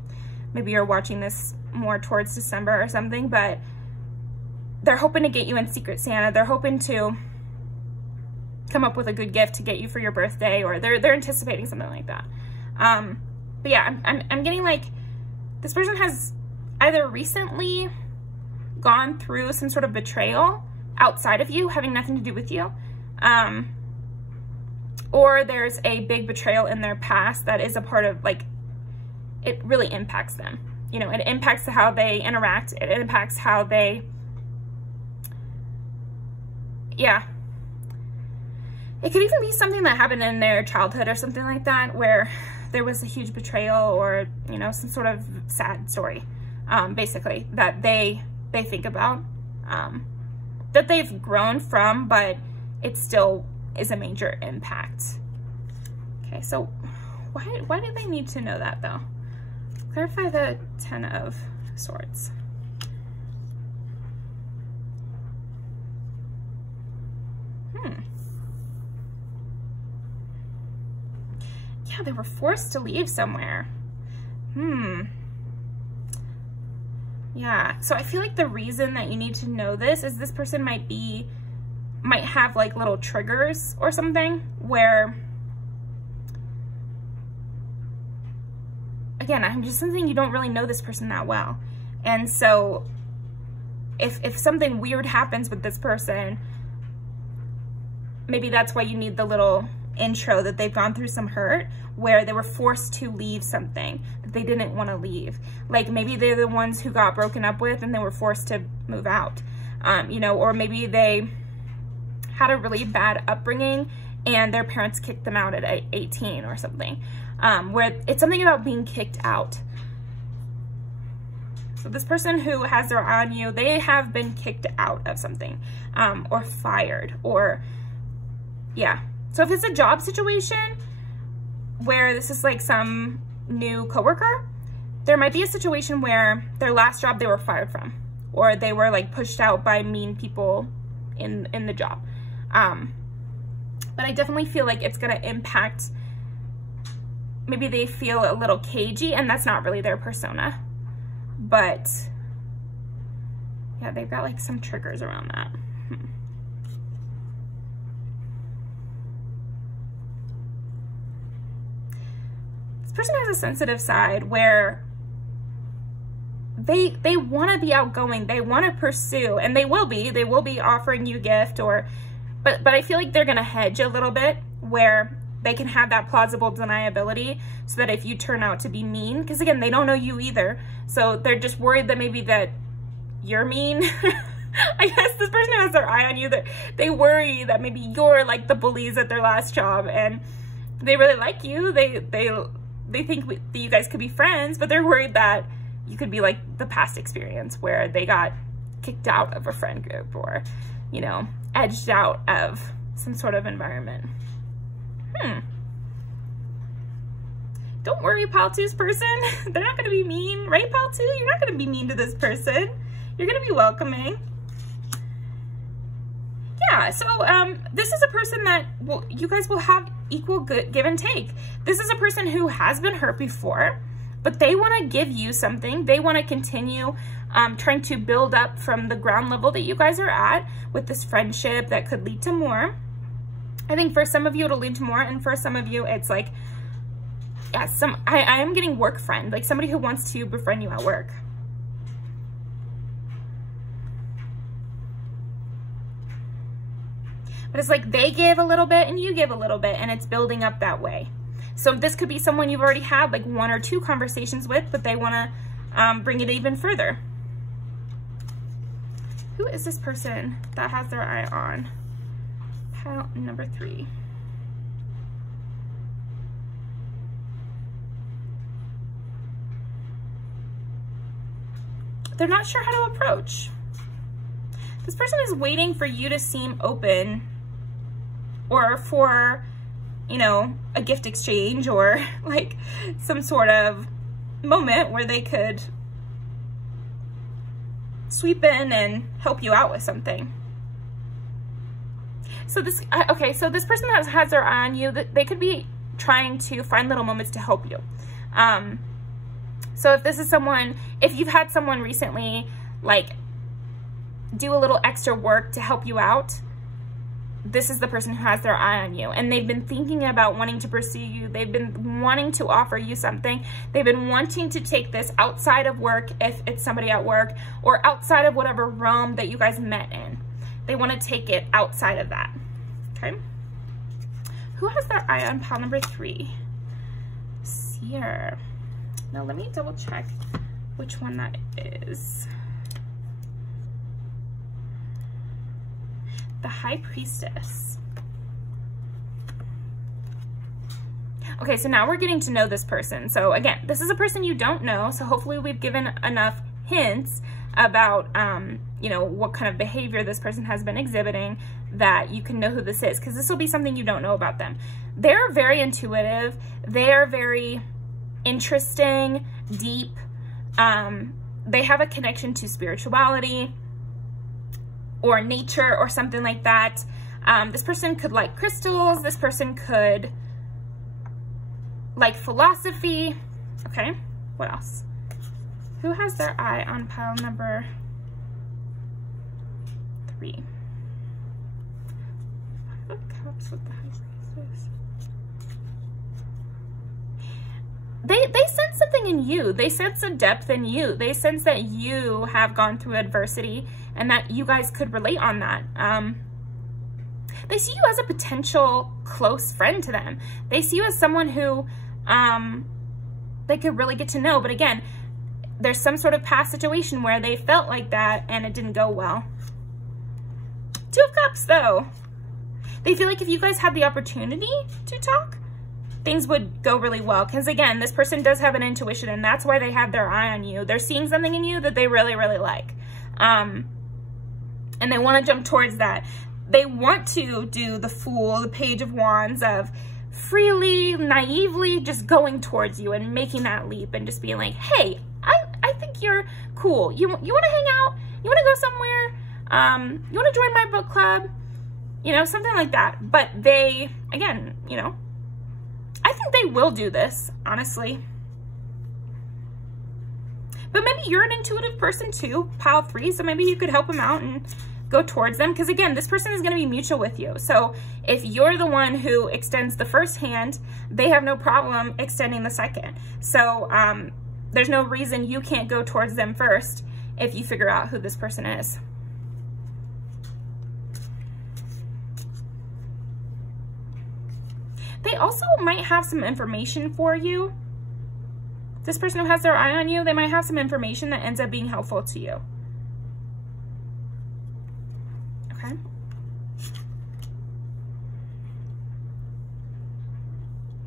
maybe you're watching this more towards December or something, but they're hoping to get you in Secret Santa. They're hoping to come up with a good gift to get you for your birthday, or they're anticipating something like that. But yeah, I'm getting like this person has either recently gone through some sort of betrayal outside of you, having nothing to do with you, or there's a big betrayal in their past that is a part of, like, it really impacts them. You know, it impacts how they interact. It impacts how they, yeah. It could even be something that happened in their childhood or something like that, where there was a huge betrayal, or, you know, some sort of sad story, basically, that they think about, that they've grown from, but it still is a major impact. Okay, so why do they need to know that, though? Clarify the 10 of Swords. Yeah, they were forced to leave somewhere. Yeah, so I feel like the reason that you need to know this is this person might have like little triggers or something where, again, I'm just thinking you don't really know this person that well. And so if something weird happens with this person, maybe that's why you need the little intro that they've gone through some hurt where they were forced to leave something that they didn't want to leave. Like maybe they're the ones who got broken up with and they were forced to move out, you know, or maybe they had a really bad upbringing and their parents kicked them out at 18 or something, where it's something about being kicked out. So this person who has their eye on you, they have been kicked out of something, or fired, or yeah. So if it's a job situation where this is like some new coworker, there might be a situation where their last job they were fired from, or they were like pushed out by mean people in the job. But I definitely feel like it's gonna impact, maybe they feel a little cagey and that's not really their persona. But yeah, they've got like some triggers around that. This person has a sensitive side where they want to be outgoing, they want to pursue, and they will be offering you a gift, or but I feel like they're gonna hedge a little bit where they can have that plausible deniability so that if you turn out to be mean, because again, they don't know you either, so they're just worried that maybe that you're mean. I guess this person has their eye on you, that they worry that maybe you're like the bullies at their last job and they really like you, they think that you guys could be friends, but they're worried that you could be like the past experience where they got kicked out of a friend group, or, you know, edged out of some sort of environment. Don't worry, Pile 2's person. They're not going to be mean, right, Pile 2? You're not going to be mean to this person. You're going to be welcoming. Yeah, so this is a person that you guys will have equal give and take. This is a person who has been hurt before, but they want to give you something. They want to continue trying to build up from the ground level that you guys are at with this friendship that could lead to more. I think for some of you it'll lead to more, and for some of you it's like, yeah, I am getting work friend, like somebody who wants to befriend you at work. But it's like they give a little bit and you give a little bit, and it's building up that way. So this could be someone you've already had like 1 or 2 conversations with, but they want to bring it even further. Who is this person that has their eye on? Pile number 3. They're not sure how to approach. This person is waiting for you to seem open, or for, you know, a gift exchange, or like some sort of moment where they could sweep in and help you out with something. So this, okay, so this person that has their eye on you, they could be trying to find little moments to help you. So if this is someone, if you've had someone recently like do a little extra work to help you out, this is the person who has their eye on you, and they've been thinking about wanting to pursue you. They've been wanting to offer you something. They've been wanting to take this outside of work, if it's somebody at work, or outside of whatever realm that you guys met in. They want to take it outside of that. Okay. Who has their eye on pile number 3? Seer. Now let me double check which one that is. The High Priestess. Okay, so now we're getting to know this person. So again, this is a person you don't know, so hopefully we've given enough hints about, you know, what kind of behavior this person has been exhibiting that you can know who this is, because this will be something you don't know about them. They're very intuitive. They're very interesting, deep. They have a connection to spirituality or nature or something like that. This person could like crystals. This person could like philosophy. Okay, what else? Who has their eye on pile number 3? Five of Cups with the High Priestess. They sense something in you. They sense a depth in you. They sense that you have gone through adversity and that you guys could relate on that. They see you as a potential close friend to them. They see you as someone who they could really get to know. But again, there's some sort of past situation where they felt like that and it didn't go well. 2 of Cups, though. They feel like if you guys had the opportunity to talk, things would go really well. Because again, this person does have an intuition, and that's why they have their eye on you. They're seeing something in you that they really, really like. And they want to jump towards that. They want to do the Fool, the Page of Wands, of freely, naively just going towards you and making that leap and just being like, hey, I think you're cool. You want to hang out? You want to go somewhere? You want to join my book club? You know, something like that. But they, again, you know, I think they will do this, honestly. But maybe you're an intuitive person too, pile 3, so maybe you could help them out and go towards them. Because again, this person is going to be mutual with you. So if you're the one who extends the first hand, they have no problem extending the second. So there's no reason you can't go towards them first if you figure out who this person is. They also might have some information for you. This person who has their eye on you, they might have some information that ends up being helpful to you. Okay.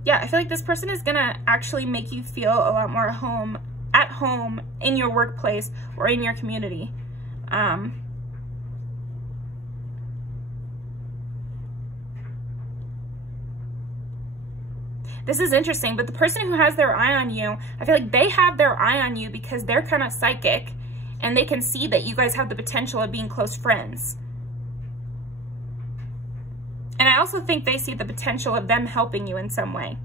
Yeah, I feel like this person is gonna actually make you feel a lot more at home in your workplace or in your community. This is interesting, but the person who has their eye on you, I feel like they have their eye on you because they're kind of psychic and they can see that you guys have the potential of being close friends. And I also think they see the potential of them helping you in some way.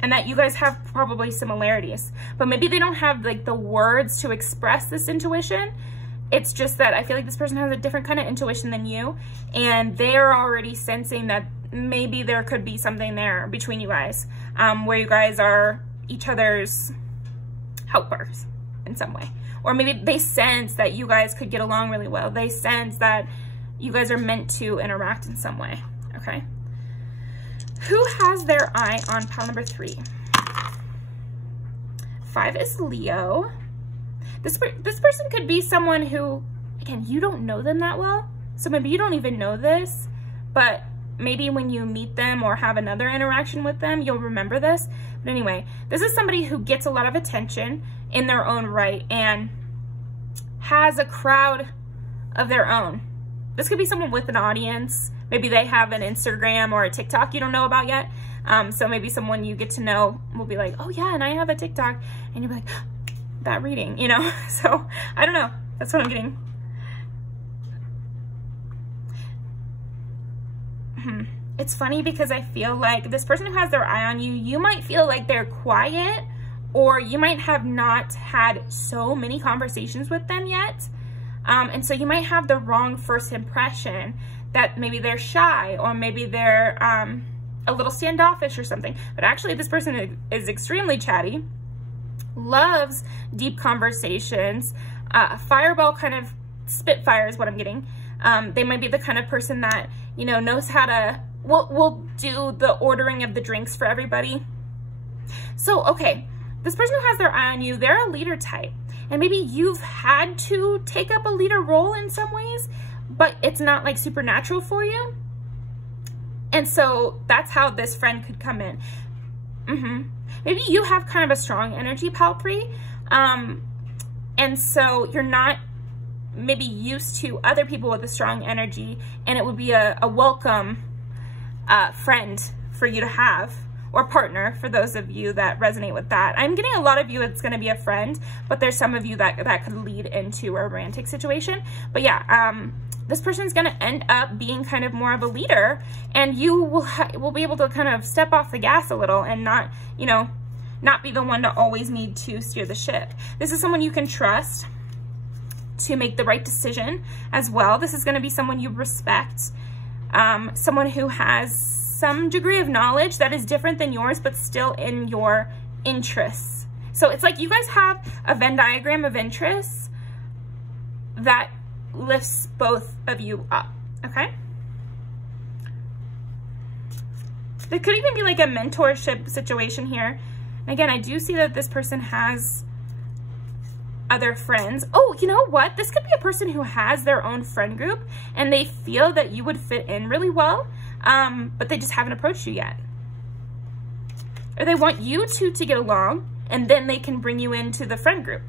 And that you guys have probably similarities, but maybe they don't have like the words to express this intuition. It's just that I feel like this person has a different kind of intuition than you, and they're already sensing that maybe there could be something there between you guys, where you guys are each other's helpers in some way. Or maybe they sense that you guys could get along really well. They sense that you guys are meant to interact in some way, okay? Who has their eye on pile number 3? 5 is Leo. This person could be someone who, again, you don't know them that well. So maybe you don't even know this, but maybe when you meet them or have another interaction with them, you'll remember this. But anyway, this is somebody who gets a lot of attention in their own right and has a crowd of their own. This could be someone with an audience. Maybe they have an Instagram or a TikTok you don't know about yet. So maybe someone you get to know will be like, oh yeah, and I have a TikTok. And you'll be like, that reading, you know? So I don't know. That's what I'm getting. It's funny because I feel like this person who has their eye on you, you might feel like they're quiet, or you might have not had so many conversations with them yet. And so you might have the wrong first impression that maybe they're shy, or maybe they're a little standoffish or something. But actually this person is extremely chatty, loves deep conversations, fireball kind of spitfire is what I'm getting. They might be the kind of person that, you know, knows how to, will do the ordering of the drinks for everybody. So, okay, this person who has their eye on you, they're a leader type. And maybe you've had to take up a leader role in some ways, but it's not like supernatural for you. And so that's how this friend could come in. Maybe you have kind of a strong energy, pile 3. And so you're not maybe used to other people with a strong energy, and it would be a welcome friend for you to have, or partner for those of you that resonate with that. I'm getting a lot of you it's going to be a friend, but there's some of you that could lead into a romantic situation. But yeah, this person's going to end up being kind of more of a leader, and you will be able to kind of step off the gas a little and not, you know, not be the one to always need to steer the ship. This is someone you can trust to make the right decision as well. This is going to be someone you respect, someone who has some degree of knowledge that is different than yours, but still in your interests. So it's like you guys have a Venn diagram of interests that lifts both of you up, okay? There could even be like a mentorship situation here. And again, I do see that this person has other friends. Oh, you know what? This could be a person who has their own friend group and they feel that you would fit in really well, but they just haven't approached you yet. Or they want you two to get along, and then they can bring you into the friend group.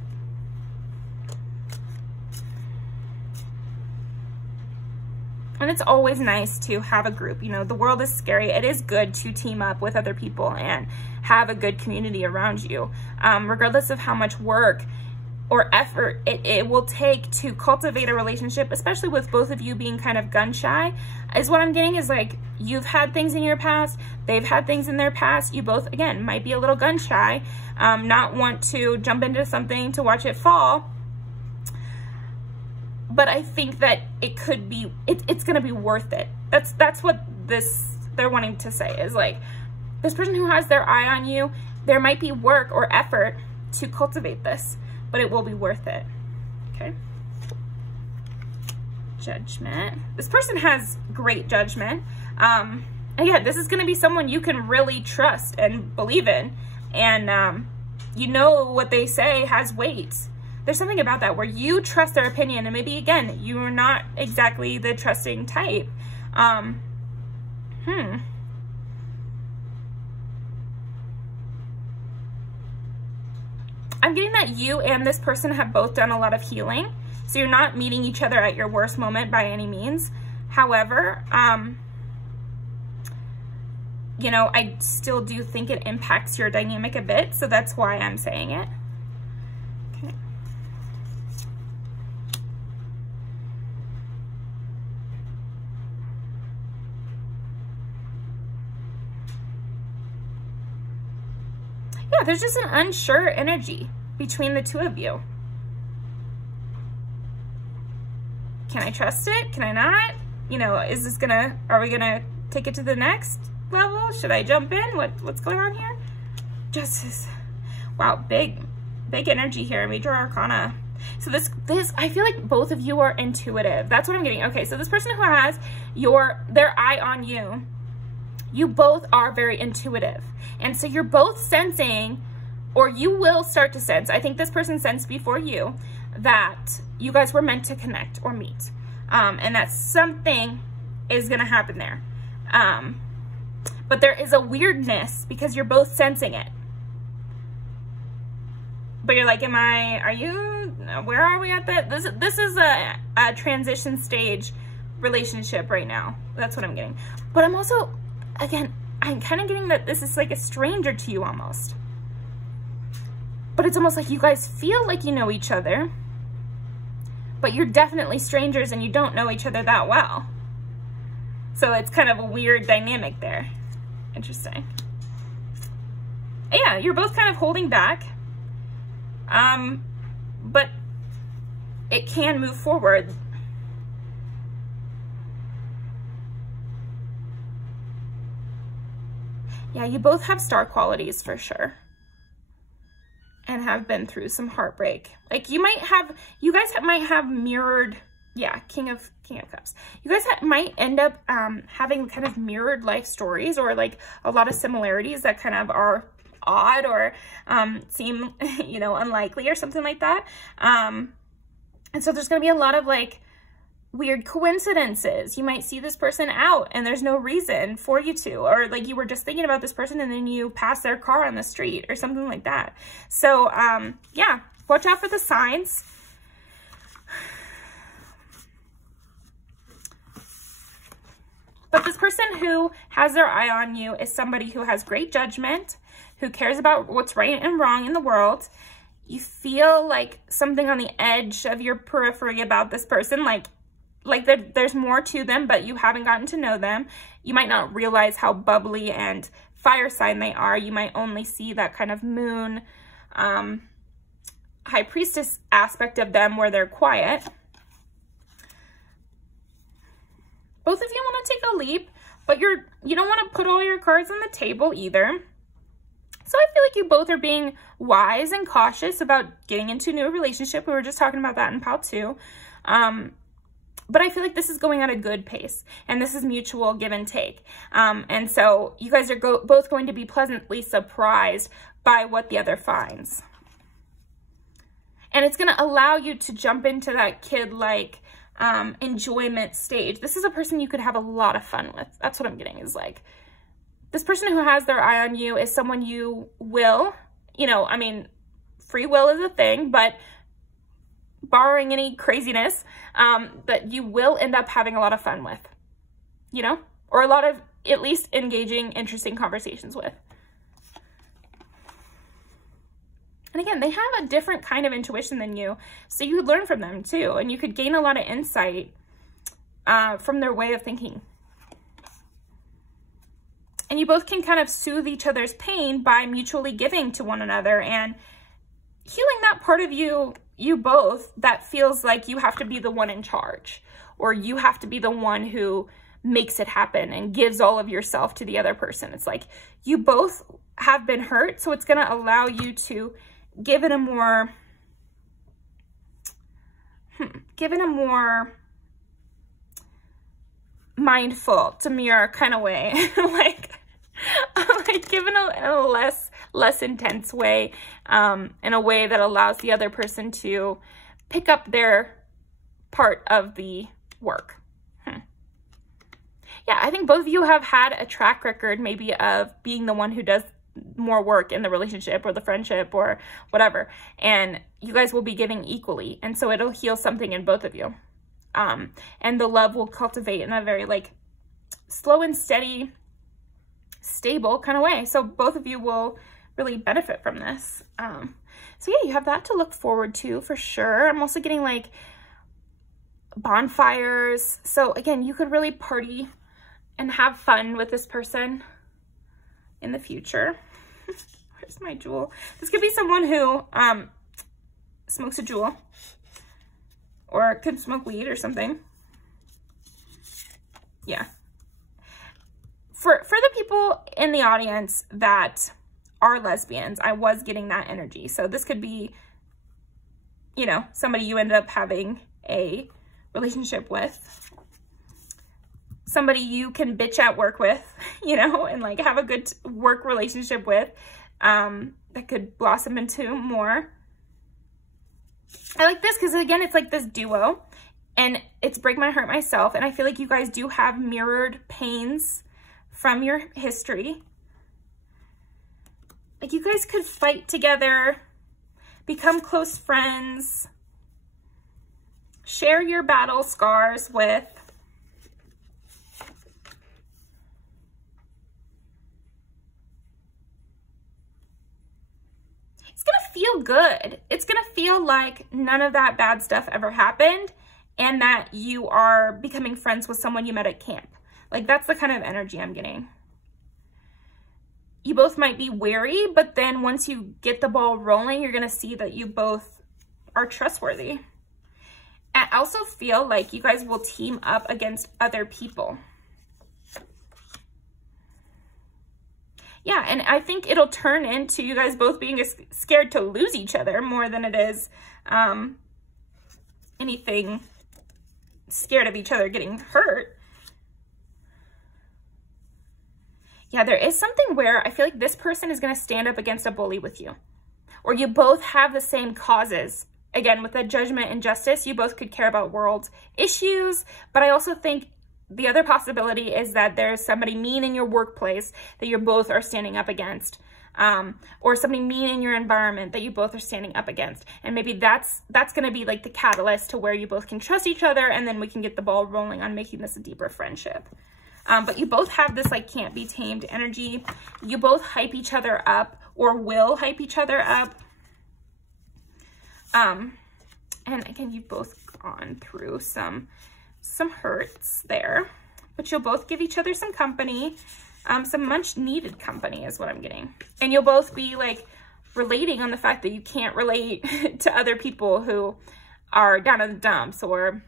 And it's always nice to have a group. You know, the world is scary. It is good to team up with other people and have a good community around you. Regardless of how much work or effort it will take to cultivate a relationship, especially with both of you being kind of gun shy, is what I'm getting is like, you've had things in your past, they've had things in their past. You both, again, might be a little gun shy, not want to jump into something to watch it fall. But I think that it could be, it's going to be worth it. That's what they're wanting to say is like, this person who has their eye on you, there might be work or effort to cultivate this, but it will be worth it. Okay. Judgment. This person has great judgment. And yeah, this is going to be someone you can really trust and believe in. And you know what they say has weight. There's something about that where you trust their opinion, and maybe, again, you're not exactly the trusting type. I'm getting that you and this person have both done a lot of healing, so you're not meeting each other at your worst moment by any means. However, you know, I still do think it impacts your dynamic a bit, so that's why I'm saying it. Yeah, there's just an unsure energy between the two of you. Can I trust it? Can I not? You know, is this gonna, are we gonna take it to the next level? Should I jump in? What's going on here? Justice. Wow, big energy here. Major Arcana. So this, I feel like both of you are intuitive. That's what I'm getting. Okay, so this person who has their eye on you, you both are very intuitive. And so you're both sensing, or you will start to sense, I think this person sensed before you, that you guys were meant to connect or meet. And that something is going to happen there. But there is a weirdness because you're both sensing it. But you're like, where are we at that? This is a transition stage relationship right now. That's what I'm getting. But I'm also, again, I'm kind of getting that this is like a stranger to you almost. But it's almost like you guys feel like you know each other, but you're definitely strangers and you don't know each other that well. So it's kind of a weird dynamic there. Interesting. Yeah, you're both kind of holding back. But it can move forward. Yeah, you both have star qualities for sure. And have been through some heartbreak. Like you guys might have mirrored, yeah, King of Cups. You guys might end up having kind of mirrored life stories, or like a lot of similarities that kind of are odd or seem, you know, unlikely or something like that. And so there's going to be a lot of like weird coincidences. You might see this person out and there's no reason for you to, or like you were just thinking about this person and then you pass their car on the street or something like that. So yeah, watch out for the signs. But this person who has their eye on you is somebody who has great judgment, who cares about what's right and wrong in the world. You feel like something on the edge of your periphery about this person, like there's more to them, but you haven't gotten to know them. You might not realize how bubbly and fire sign they are. You might only see that kind of moon, high priestess aspect of them where they're quiet. Both of you want to take a leap, but you don't want to put all your cards on the table either. So I feel like you both are being wise and cautious about getting into a new relationship. We were just talking about that in pile 2. But I feel like this is going at a good pace, and this is mutual give and take. And so you guys are both going to be pleasantly surprised by what the other finds. And it's going to allow you to jump into that kid-like enjoyment stage. This is a person you could have a lot of fun with. That's what I'm getting, is like, this person who has their eye on you is someone you will, I mean, free will is a thing, but barring any craziness, that you will end up having a lot of fun with, or a lot of at least engaging, interesting conversations with. And again, they have a different kind of intuition than you, so you could learn from them too, and you could gain a lot of insight from their way of thinking. And you both can kind of soothe each other's pain by mutually giving to one another and healing that part of you both that feels like you have to be the one in charge, or you have to be the one who makes it happen and gives all of yourself to the other person. It's like you both have been hurt, so it's going to allow you to give it a more mindful, demure kind of way, like give it a less intense way, in a way that allows the other person to pick up their part of the work. Yeah, I think both of you have had a track record maybe of being the one who does more work in the relationship or the friendship or whatever, and you guys will be giving equally, and so it'll heal something in both of you, and the love will cultivate in a very like slow and steady, stable kind of way, so both of you will really benefit from this. So yeah, you have that to look forward to for sure. I'm also getting like bonfires, so again, you could really party and have fun with this person in the future. Where's my jewel? This could be someone who smokes a jewel, or could smoke weed or something. Yeah. For the people in the audience that are lesbians, I was getting that energy. So this could be, somebody you ended up having a relationship with. Somebody you can bitch at work with, and like have a good work relationship with, that could blossom into more. I like this because again, it's like this duo, and it's break my heart myself, and I feel like you guys do have mirrored pains from your history. Like you guys could fight together, become close friends, share your battle scars with. It's gonna feel good. It's gonna feel like none of that bad stuff ever happened, and that you are becoming friends with someone you met at camp. Like that's the kind of energy I'm getting. You both might be wary, but then once you get the ball rolling, you're gonna see that you both are trustworthy. I also feel like you guys will team up against other people. Yeah, and I think it'll turn into you guys both being scared to lose each other more than it is anything scared of each other getting hurt. Yeah, there is something where I feel like this person is going to stand up against a bully with you. Or you both have the same causes. Again, with the judgment and justice, you both could care about world issues, but I also think the other possibility is that there's somebody mean in your workplace that you both are standing up against, or somebody mean in your environment that you both are standing up against. And maybe that's going to be like the catalyst to where you both can trust each other, and then we can get the ball rolling on making this a deeper friendship. But you both have this like can't be tamed energy. You both hype each other up or will hype each other up. And again, you've both gone through some hurts there, but you'll both give each other some company, some much needed company is what I'm getting. And you'll both be like relating on the fact that you can't relate to other people who are down in the dumps or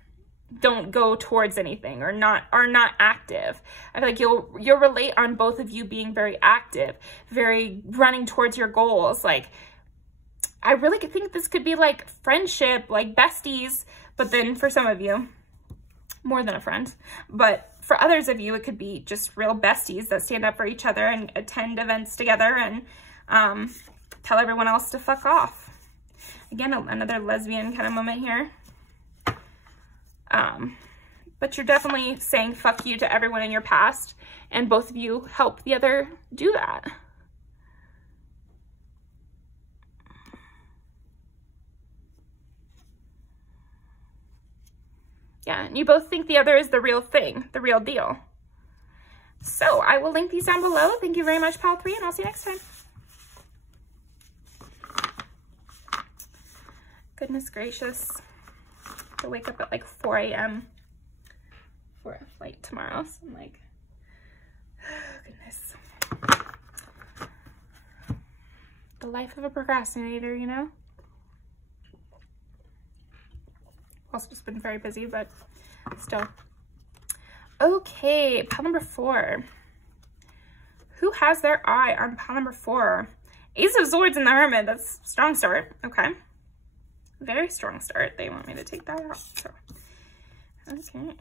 don't go towards anything or are not active. I feel like you'll relate on both of you being very active, very running towards your goals. Like, I really think this could be like friendship, like besties, but then for some of you, more than a friend. But for others of you, it could be just real besties that stand up for each other and attend events together and tell everyone else to fuck off. Again, another lesbian kind of moment here. But you're definitely saying fuck you to everyone in your past, and both of you help the other do that. Yeah, and you both think the other is the real thing, the real deal. So I will link these down below. Thank you very much, Pile 3, and I'll see you next time. Goodness gracious. I wake up at like 4 a.m. for a flight tomorrow, so I'm like, oh, goodness. The life of a procrastinator, you know? Also just been very busy, but still. Okay, pile number 4. Who has their eye on pile number 4? Ace of Swords and the Hermit. That's a strong start. Okay. Very strong start. They want me to take that out. So, okay.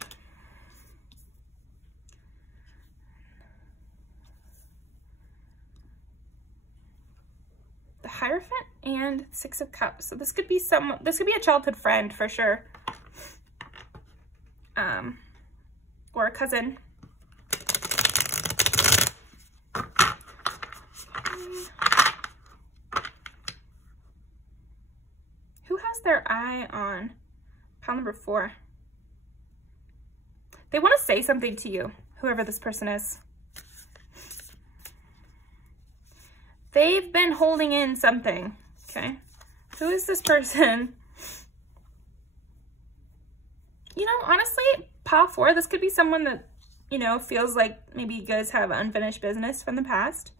The Hierophant and 6 of Cups. So this could be a childhood friend for sure. Or a cousin. Who has their eye on pile number 4? They want to say something to you, whoever this person is. They've been holding in something, okay? Who is this person? You know, honestly, pile 4, this could be someone that, you know, feels like maybe you guys have unfinished business from the past.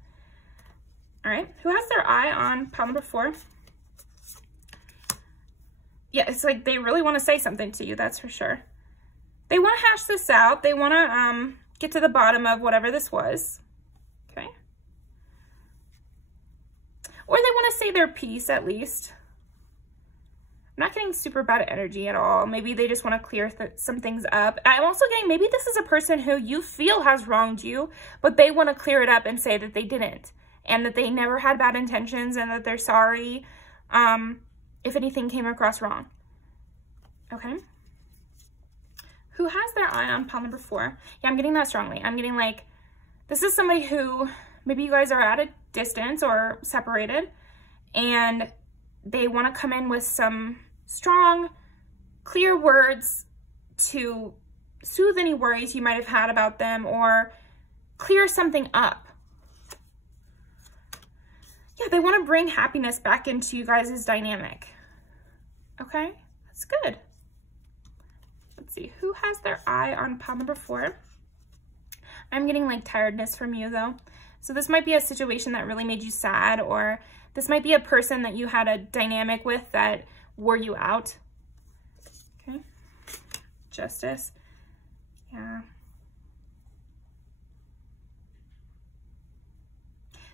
All right, who has their eye on pile number 4? Yeah, it's like they really want to say something to you, that's for sure. They want to hash this out. They want to get to the bottom of whatever this was, okay? Or they want to say their piece at least. I'm not getting super bad energy at all. Maybe they just want to clear some things up. I'm also getting maybe this is a person who you feel has wronged you, but they want to clear it up and say that they didn't, and that they never had bad intentions, and that they're sorry if anything came across wrong. Okay. Who has their eye on pile number 4? Yeah, I'm getting that strongly. I'm getting like, this is somebody who maybe you guys are at a distance or separated, and they want to come in with some strong, clear words to soothe any worries you might have had about them or clear something up. Yeah, they want to bring happiness back into you guys' dynamic. Okay, that's good. Let's see, who has their eye on pile number 4? I'm getting like tiredness from you though. So this might be a situation that really made you sad, or this might be a person that you had a dynamic with that wore you out. Okay, Justice. Yeah.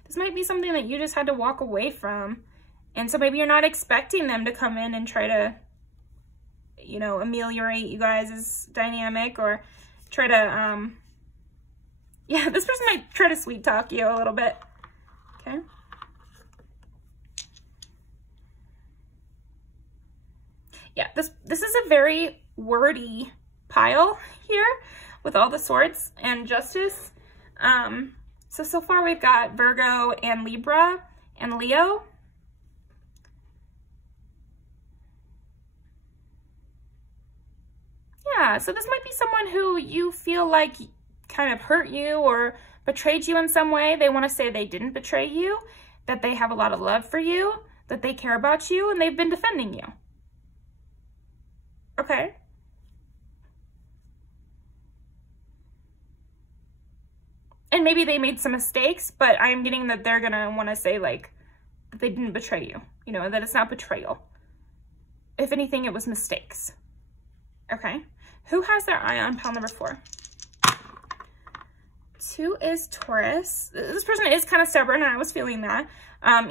This might be something that you just had to walk away from. And so maybe you're not expecting them to come in and try to, you know, ameliorate you guys' dynamic, or try to, yeah, this person might try to sweet talk you a little bit. Okay. Yeah, this is a very wordy pile here with all the swords and Justice. So far we've got Virgo and Libra and Leo. Yeah, so this might be someone who you feel like kind of hurt you or betrayed you in some way. They want to say they didn't betray you, that they have a lot of love for you, that they care about you, and they've been defending you. Okay? And maybe they made some mistakes, but I'm getting that they're going to want to say, like, that they didn't betray you. You know, that it's not betrayal. If anything, it was mistakes. Okay? Who has their eye on pile number 4? 2 is Taurus. This person is kind of stubborn, and I was feeling that.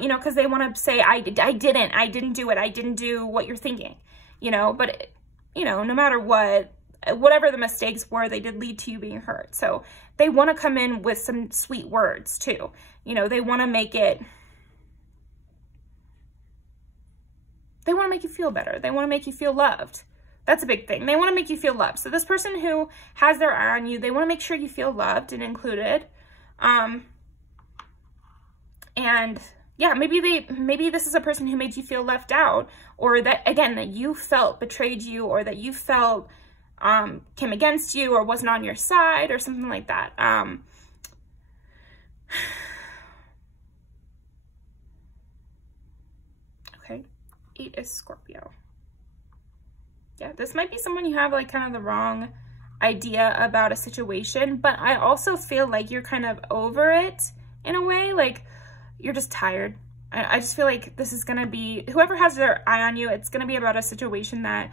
You know, because they want to say, I didn't do it. I didn't do what you're thinking. You know, but, you know, no matter what, whatever the mistakes were, they did lead to you being hurt. So they want to come in with some sweet words too. You know, they want to make it, they want to make you feel better. They want to make you feel loved. That's a big thing. They want to make you feel loved. So this person who has their eye on you, they want to make sure you feel loved and included. And yeah, maybe this is a person who made you feel left out, or that, again, that you felt betrayed you, or that you felt came against you or wasn't on your side or something like that. Okay, 8 is Scorpio. Yeah, this might be someone you have like kind of the wrong idea about a situation, but I also feel like you're kind of over it in a way, like you're just tired. I just feel like this is gonna be, whoever has their eye on you, it's gonna be about a situation that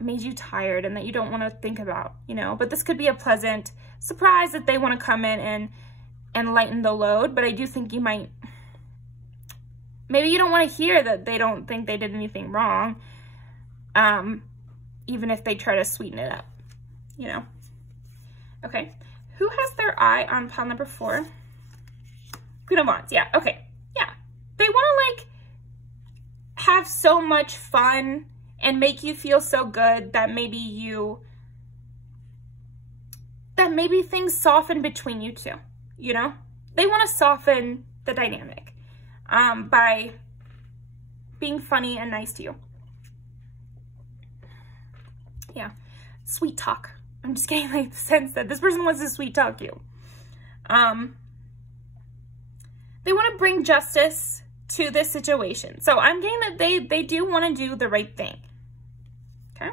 made you tired and that you don't want to think about, you know. But this could be a pleasant surprise that they want to come in and lighten the load. But I do think you might, maybe you don't want to hear that they don't think they did anything wrong, even if they try to sweeten it up, you know. Okay, who has their eye on pile number 4? Queen of Wands. Yeah, okay, yeah, they want to like have so much fun and make you feel so good that maybe things soften between you two, you know? They want to soften the dynamic by being funny and nice to you. Yeah, sweet talk. I'm just getting like the sense that this person wants to sweet talk you. They want to bring justice to this situation. So I'm getting that they do want to do the right thing. Okay.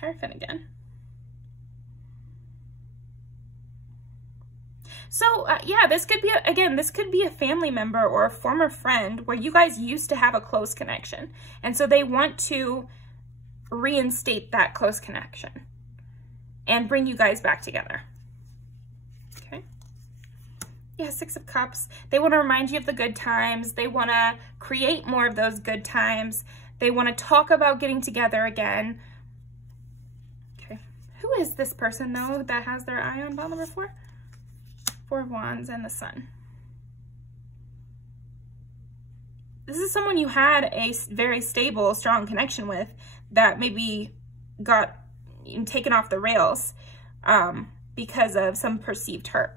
Hierophant again. So yeah, this could be, this could be a family member or a former friend where you guys used to have a close connection. And so they want to reinstate that close connection and bring you guys back together. Okay. Yeah, 6 of Cups. They want to remind you of the good times. They want to create more of those good times. They want to talk about getting together again. Okay. Who is this person, though, that has their eye on pile number 4? 4 of Wands and the Sun. This is someone you had a very stable, strong connection with that maybe got taken off the rails because of some perceived hurt.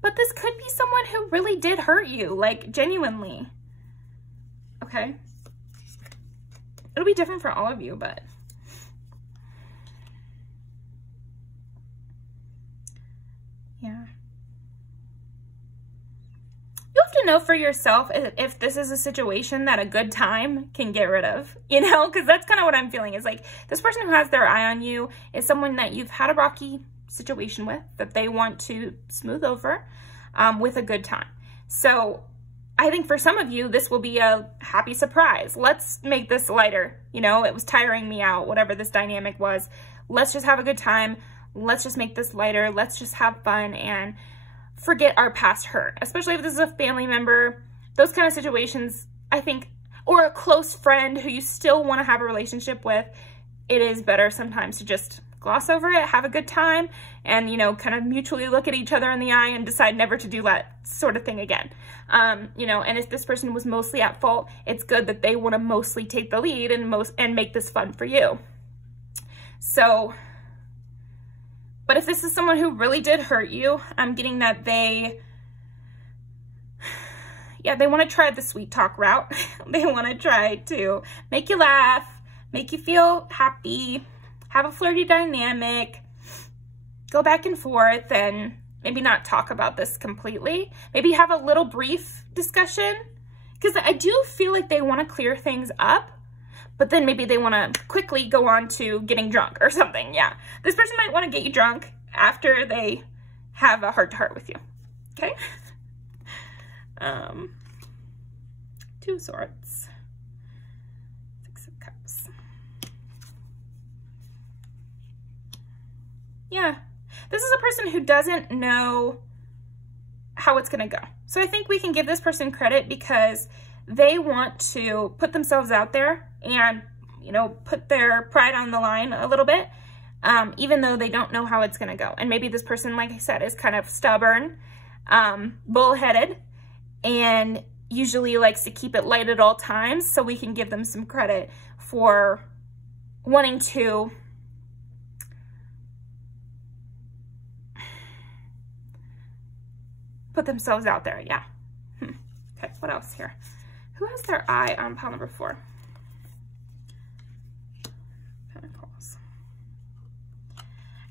But this could be someone who really did hurt you, like genuinely. Okay. It'll be different for all of you, but yeah. You have to know for yourself if this is a situation that a good time can get rid of, you know, because that's kind of what I'm feeling is like this person who has their eye on you is someone that you've had a rocky situation with that they want to smooth over with a good time. So I think for some of you, this will be a happy surprise. Let's make this lighter. You know, it was tiring me out, whatever this dynamic was. Let's just have a good time. Let's just make this lighter. Let's just have fun and forget our past hurt, especially if this is a family member. Those kind of situations, I think, or a close friend who you still want to have a relationship with, it is better sometimes to just gloss over it, have a good time, and, you know, kind of mutually look at each other in the eye and decide never to do that sort of thing again. You know, and if this person was mostly at fault, it's good that they want to mostly take the lead and make this fun for you. So, but if this is someone who really did hurt you, I'm getting that they, yeah, they want to try the sweet talk route. They want to try to make you laugh, make you feel happy, have a flirty dynamic, go back and forth, and maybe not talk about this completely. Maybe have a little brief discussion, because I do feel like they want to clear things up, but then maybe they want to quickly go on to getting drunk or something. Yeah, this person might want to get you drunk after they have a heart-to-heart with you, okay? 2 of Swords, 6 of Cups. Yeah, this is a person who doesn't know how it's going to go. So I think we can give this person credit because they want to put themselves out there and, you know, put their pride on the line a little bit, even though they don't know how it's going to go. And maybe this person, like I said, is kind of stubborn, bullheaded, and usually likes to keep it light at all times. So we can give them some credit for wanting to put themselves out there. Yeah. Okay, what else here? Who has their eye on pile number 4? Pentacles.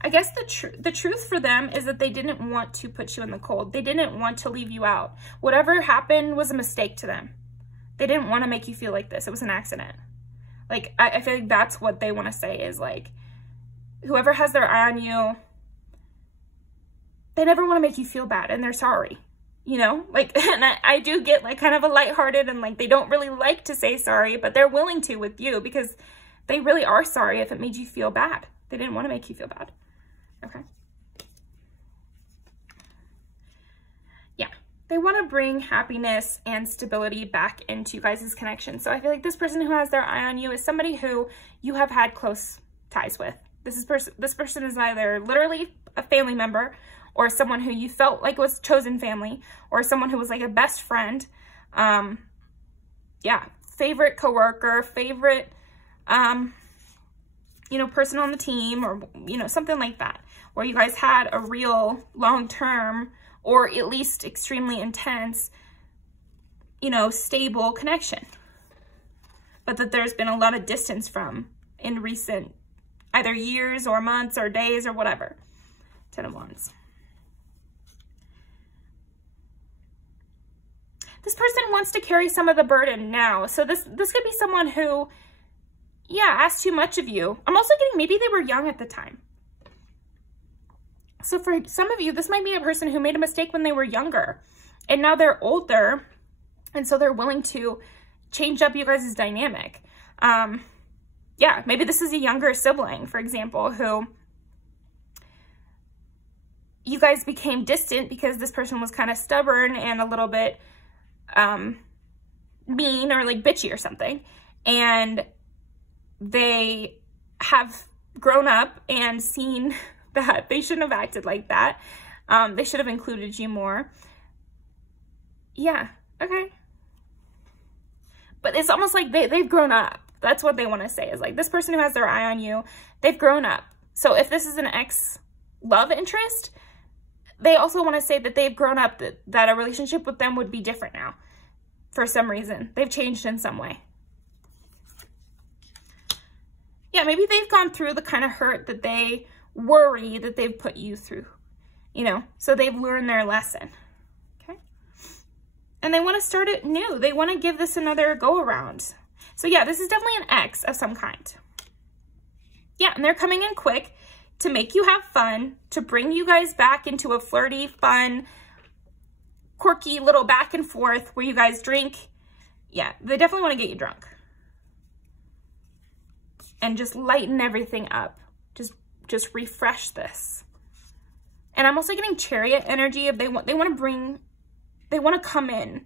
I guess the truth for them is that they didn't want to put you in the cold. They didn't want to leave you out. Whatever happened was a mistake to them. They didn't want to make you feel like this. It was an accident. Like, I feel like that's what they want to say is, like, whoever has their eye on you, they never want to make you feel bad, and they're sorry, you know? Like, and I do get, like, kind of a lighthearted, and, like, they don't really like to say sorry, but they're willing to with you because they really are sorry if it made you feel bad. They didn't want to make you feel bad. Okay. Yeah. They want to bring happiness and stability back into you guys' connection. So I feel like this person who has their eye on you is somebody who you have had close ties with. This person is either literally a family member or someone who you felt like was chosen family, or someone who was like a best friend. Yeah, favorite coworker, favorite, you know, person on the team, or, you know, something like that, where you guys had a real long-term, or at least extremely intense, you know, stable connection. But that there's been a lot of distance from in recent either years or months or days or whatever. 10 of Wands. This person wants to carry some of the burden now. So this could be someone who, yeah, asked too much of you. I'm also getting maybe they were young at the time. So for some of you, this might be a person who made a mistake when they were younger, and now they're older, and so they're willing to change up you guys' dynamic. Yeah, maybe this is a younger sibling, for example, who you guys became distant because this person was kind of stubborn and a little bit mean or like bitchy or something, and they have grown up and seen that they shouldn't have acted like that. They should have included you more. Yeah, okay. But it's almost like they've grown up. That's what they want to say, is like this person who has their eye on you, they've grown up. So if this is an ex-love interest, they also want to say that they've grown up, that a relationship with them would be different now. For some reason, they've changed in some way. Yeah, maybe they've gone through the kind of hurt that they worry that they've put you through, you know, so they've learned their lesson, okay? And they want to start it new. They want to give this another go around. So yeah, this is definitely an ex of some kind. Yeah, and they're coming in quick to make you have fun, to bring you guys back into a flirty, fun, quirky little back and forth where you guys drink. Yeah, they definitely want to get you drunk. And just lighten everything up. Just refresh this. And I'm also getting Chariot energy. If they want to come in.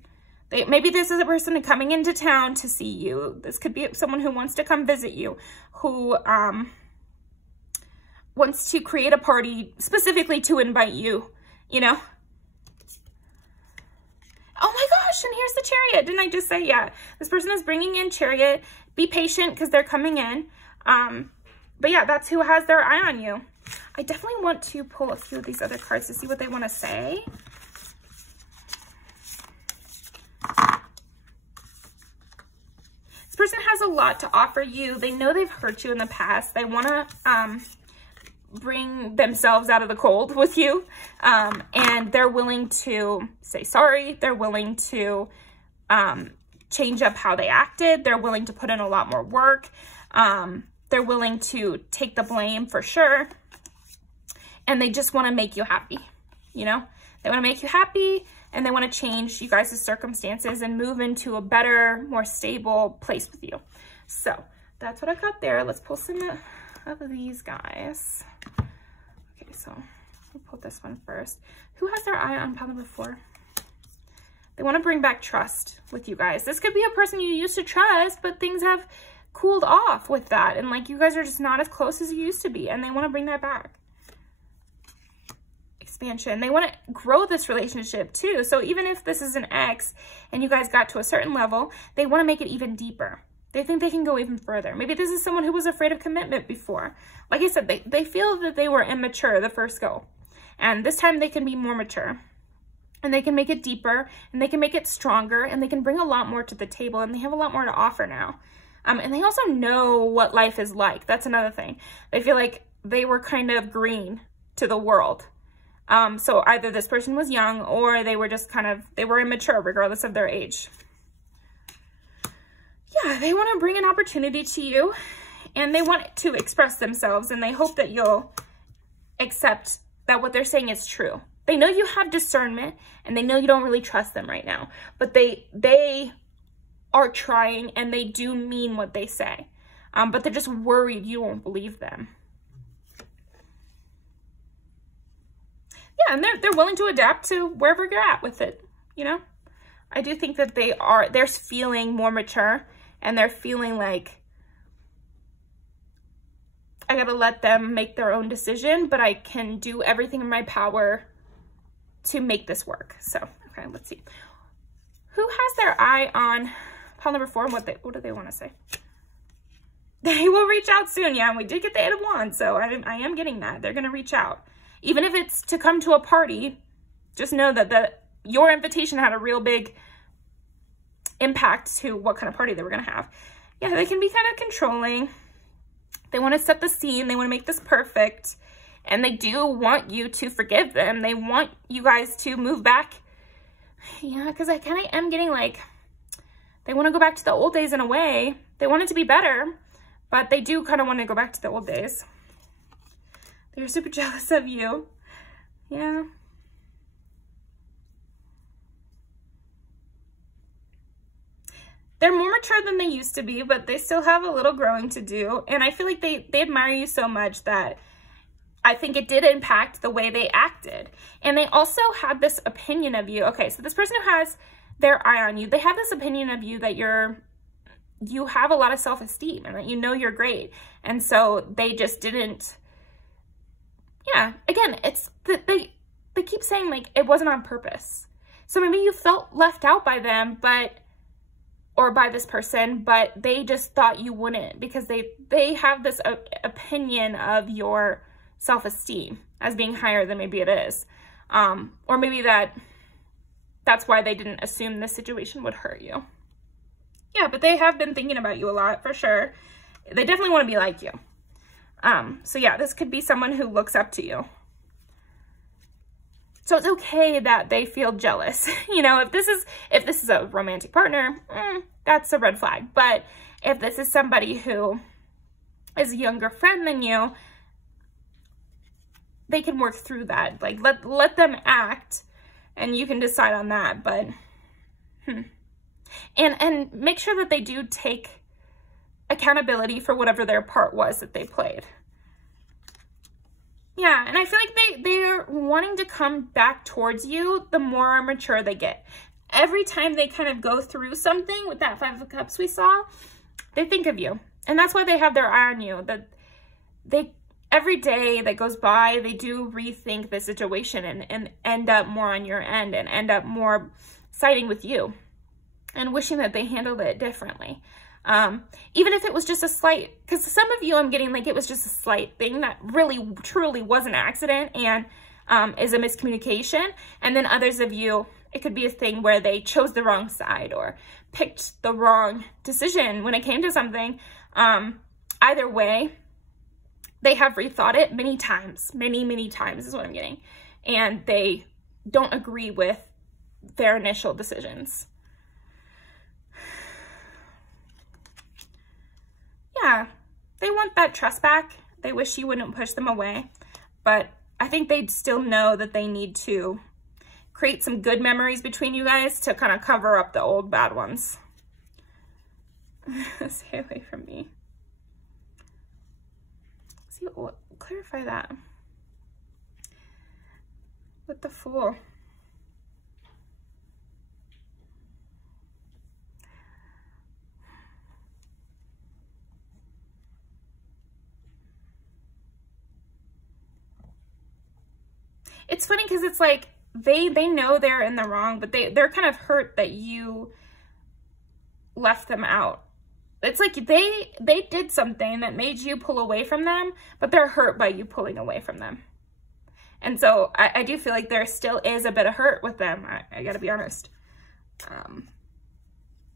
Maybe this is a person coming into town to see you. This could be someone who wants to come visit you, who wants to create a party specifically to invite you, you know? Oh my gosh, and here's the Chariot. Didn't I just say, yeah, this person is bringing in Chariot. Be patient because they're coming in. But yeah, that's who has their eye on you. I definitely want to pull a few of these other cards to see what they want to say. person has a lot to offer you. They know they've hurt you in the past. They want to bring themselves out of the cold with you. And they're willing to say sorry. They're willing to change up how they acted. They're willing to put in a lot more work. They're willing to take the blame for sure. And they just want to make you happy, you know? They want to make you happy, and they want to change you guys' circumstances and move into a better, more stable place with you. So that's what I got there. Let's pull some of these guys. Okay, so we'll pull this one first. Who has their eye on pile number 4? They want to bring back trust with you guys. This could be a person you used to trust, but things have cooled off with that. And like you guys are just not as close as you used to be, and they want to bring that back. Expansion. They want to grow this relationship too. So even if this is an ex and you guys got to a certain level, they want to make it even deeper. They think they can go even further. Maybe this is someone who was afraid of commitment before. Like I said, they feel that they were immature the first go. And this time they can be more mature. And they can make it deeper, and they can make it stronger, and they can bring a lot more to the table, and they have a lot more to offer now. And they also know what life is like. That's another thing. They feel like they were kind of green to the world. So either this person was young, or they were just they were immature regardless of their age. Yeah, they want to bring an opportunity to you, and they want to express themselves, and they hope that you'll accept that what they're saying is true. They know you have discernment, and they know you don't really trust them right now, but they are trying, and they do mean what they say, but they're just worried you won't believe them. Yeah, and they're willing to adapt to wherever you're at with it, you know? I do think that they're feeling more mature, and they're feeling like I gotta let them make their own decision, but I can do everything in my power to make this work. So, okay, let's see. Who has their eye on pile number 4, and what do they want to say? They will reach out soon. Yeah, and we did get the 8 of Wands, so I am getting that. They're going to reach out. Even if it's to come to a party, just know that your invitation had a real big impact to what kind of party they were going to have. Yeah, they can be kind of controlling. They want to set the scene. They want to make this perfect. And they do want you to forgive them. They want you guys to move back. Yeah, because I kind of am getting like, they want to go back to the old days in a way. They want it to be better, but they do kind of want to go back to the old days. They're super jealous of you. Yeah. They're more mature than they used to be, but they still have a little growing to do. And I feel like they admire you so much that I think it did impact the way they acted. And they also had this opinion of you. Okay, so this person who has their eye on you, they have this opinion of you that you have a lot of self-esteem and that you know you're great. And so they just didn't, yeah, again, it's that they keep saying like it wasn't on purpose. So maybe you felt left out by them, or by this person, but they just thought you wouldn't, because they have this opinion of your self-esteem as being higher than maybe it is. Or maybe that's why they didn't assume this situation would hurt you. Yeah, but they have been thinking about you a lot, for sure. They definitely want to be like you. So yeah, this could be someone who looks up to you. So it's okay that they feel jealous. You know, if this is a romantic partner, that's a red flag. But if this is somebody who is a younger friend than you, they can work through that. Like let them act, and you can decide on that. But and make sure that they do take accountability for whatever their part was that they played. Yeah, and I feel like they're wanting to come back towards you the more mature they get. Every time they kind of go through something with that 5 of Cups we saw, they think of you. And that's why they have their eye on you. That every day that goes by, they do rethink the situation and end up more on your end and end up more siding with you and wishing that they handled it differently. Even if it was just a slight, because some of you I'm getting like it was just a slight thing that really truly was an accident and is a miscommunication. And then others of you, it could be a thing where they chose the wrong side or picked the wrong decision when it came to something. Either way, they have rethought it many times, many times is what I'm getting. And they don't agree with their initial decisions. Yeah, they want that trust back. They wish you wouldn't push them away. But I think they still know that they need to create some good memories between you guys to kind of cover up the old bad ones. Stay away from me. See, clarify that with the Fool. It's funny because it's like they know they're in the wrong, but they're kind of hurt that you left them out. It's like they did something that made you pull away from them, but they're hurt by you pulling away from them. And so I do feel like there still is a bit of hurt with them. I gotta be honest.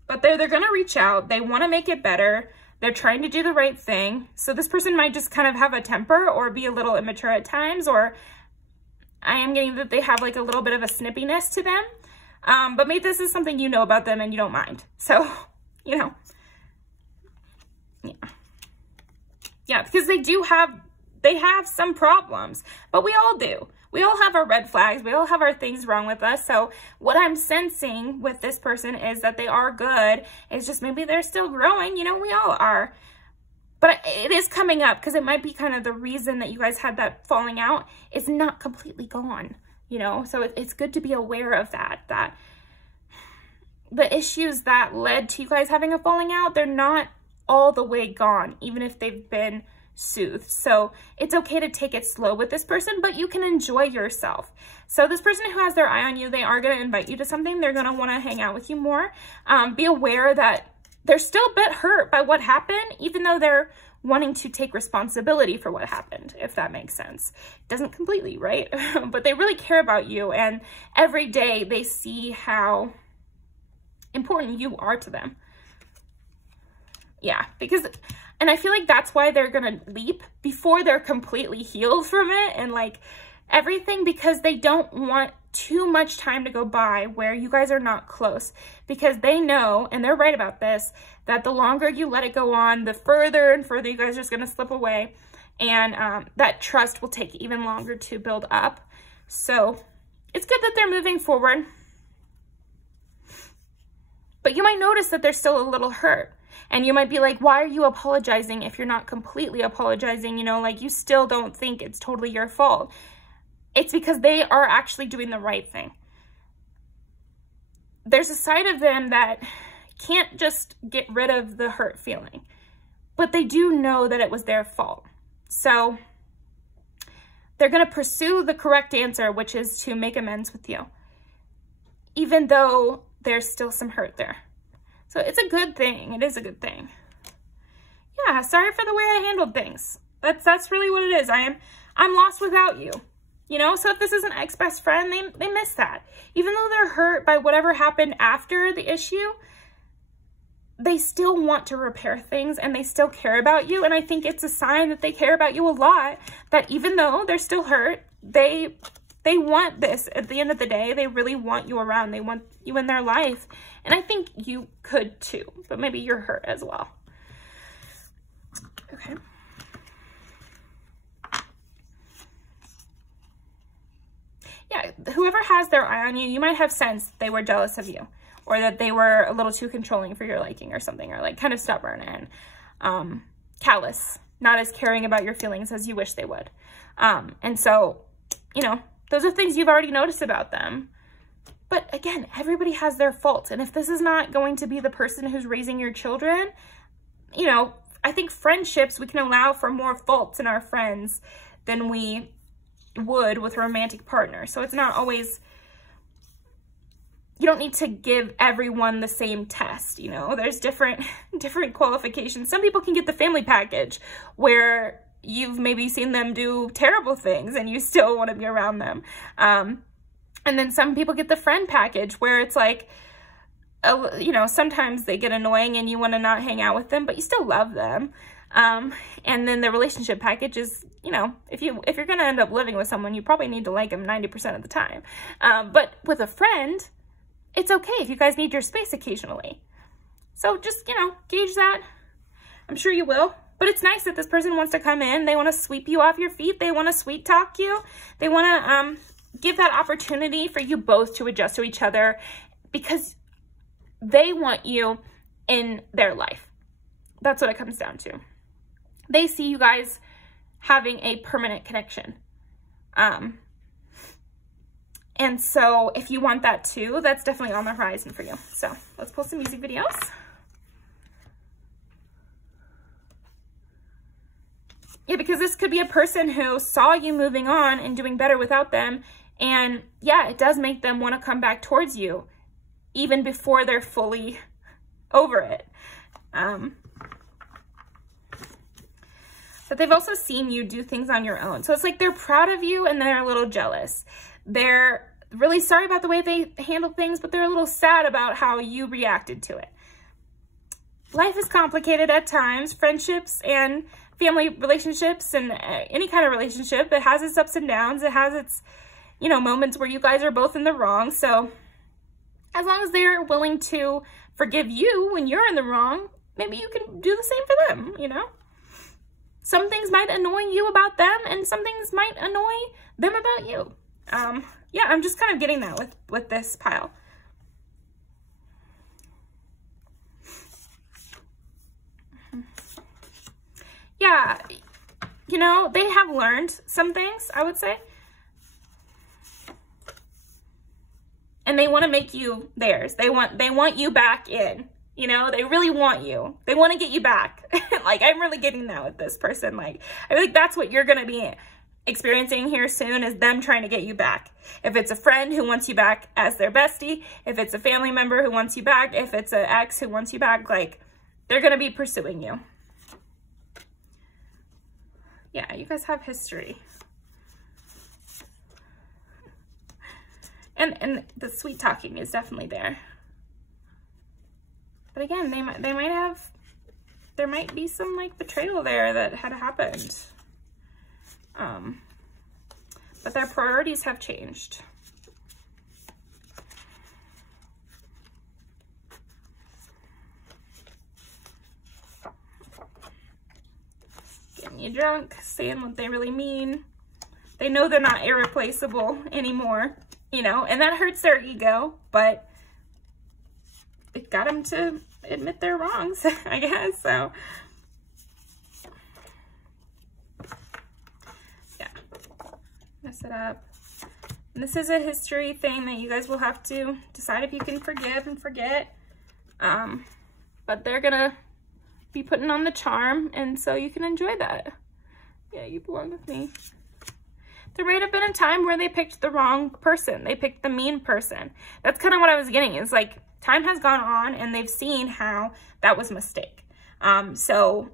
But they're gonna reach out. They want to make it better. They're trying to do the right thing. So this person might just kind of have a temper or be a little immature at times, or I am getting that they have like a little bit of a snippiness to them. But maybe this is something you know about them and you don't mind. So, you know, yeah, because they have some problems, but we all do. We all have our red flags. We all have our things wrong with us. So what I'm sensing with this person is that they are good. It's just maybe they're still growing. You know, we all are. But it is coming up because it might be kind of the reason that you guys had that falling out. It's not completely gone, you know? So it's good to be aware of that the issues that led to you guys having a falling out, they're not all the way gone, even if they've been soothed. So it's okay to take it slow with this person, but you can enjoy yourself. So this person who has their eye on you, they are going to invite you to something. They're going to want to hang out with you more. Be aware that they're still a bit hurt by what happened, even though they're wanting to take responsibility for what happened, if that makes sense. Doesn't completely, right? But they really care about you, and every day they see how important you are to them. Yeah, because, and I feel like that's why they're gonna leap before they're completely healed from it and like everything, because they don't want too much time to go by where you guys are not close, because they know, and they're right about this, that the longer you let it go on, the further and further you guys are just gonna slip away, and that trust will take even longer to build up. So it's good that they're moving forward, but you might notice that they're still a little hurt. And you might be like, why are you apologizing if you're not completely apologizing? You know, like you still don't think it's totally your fault. It's because they are actually doing the right thing. There's a side of them that can't just get rid of the hurt feeling, but they do know that it was their fault. So they're going to pursue the correct answer, which is to make amends with you, even though there's still some hurt there. So it's a good thing. It is a good thing. Yeah, sorry for the way I handled things. That's really what it is. I'm lost without you. You know, so if this is an ex-best friend, they miss that. Even though they're hurt by whatever happened after the issue, they still want to repair things and they still care about you. And I think it's a sign that they care about you a lot, that even though they're still hurt, they want this. At the end of the day, they really want you around. They want you in their life. And I think you could too, but maybe you're hurt as well. Okay. Yeah, whoever has their eye on you, you might have sensed they were jealous of you, or that they were a little too controlling for your liking or something, or like kind of stubborn and callous, not as caring about your feelings as you wish they would. And so, you know, those are things you've already noticed about them. But again, everybody has their faults. And if this is not going to be the person who's raising your children, you know, I think friendships, we can allow for more faults in our friends than we would with a romantic partner. So it's not always, you don't need to give everyone the same test, you know. There's different qualifications. Some people can get the family package where you've maybe seen them do terrible things and you still want to be around them. And then some people get the friend package where it's like, you know, sometimes they get annoying and you want to not hang out with them, but you still love them. And then the relationship package is, you know, if you're going to end up living with someone, you probably need to like them 90% of the time. But with a friend, it's okay if you guys need your space occasionally. So just, you know, gauge that. I'm sure you will. But it's nice that this person wants to come in. They want to sweep you off your feet. They want to sweet talk you. They want to give that opportunity for you both to adjust to each other, because they want you in their life. That's what it comes down to. They see you guys having a permanent connection. And so if you want that too, that's definitely on the horizon for you. So let's pull some music videos. Yeah, because this could be a person who saw you moving on and doing better without them. And yeah, it does make them want to come back towards you even before they're fully over it. But they've also seen you do things on your own. So it's like they're proud of you and they're a little jealous. They're really sorry about the way they handle things, but they're a little sad about how you reacted to it. Life is complicated at times. Friendships and family relationships and any kind of relationship, it has its ups and downs. It has its, you know, moments where you guys are both in the wrong. So as long as they're willing to forgive you when you're in the wrong, maybe you can do the same for them, you know? Some things might annoy you about them and some things might annoy them about you. Yeah, I'm just kind of getting that with this pile. Yeah, you know, they have learned some things, I would say. And they want to make you theirs. They want you back in. You know, they really want you. They want to get you back. Like, I'm really getting that with this person. Like, I think that's what you're going to be experiencing here soon, is them trying to get you back. If it's a friend who wants you back as their bestie, if it's a family member who wants you back, if it's an ex who wants you back, like, they're going to be pursuing you. Yeah, you guys have history. And the sweet talking is definitely there. But again, there might be some like betrayal there that had happened. But their priorities have changed. Getting you drunk, saying what they really mean. They know they're not irreplaceable anymore, you know, and that hurts their ego, but it got them to admit their wrongs, I guess. So yeah, mess it up. And this is a history thing that you guys will have to decide if you can forgive and forget. But they're gonna be putting on the charm, and so you can enjoy that. Yeah, you belong with me. There might have been a time where they picked the wrong person. They picked the mean person. That's kind of what I was getting. Is like, time has gone on and they've seen how that was a mistake. So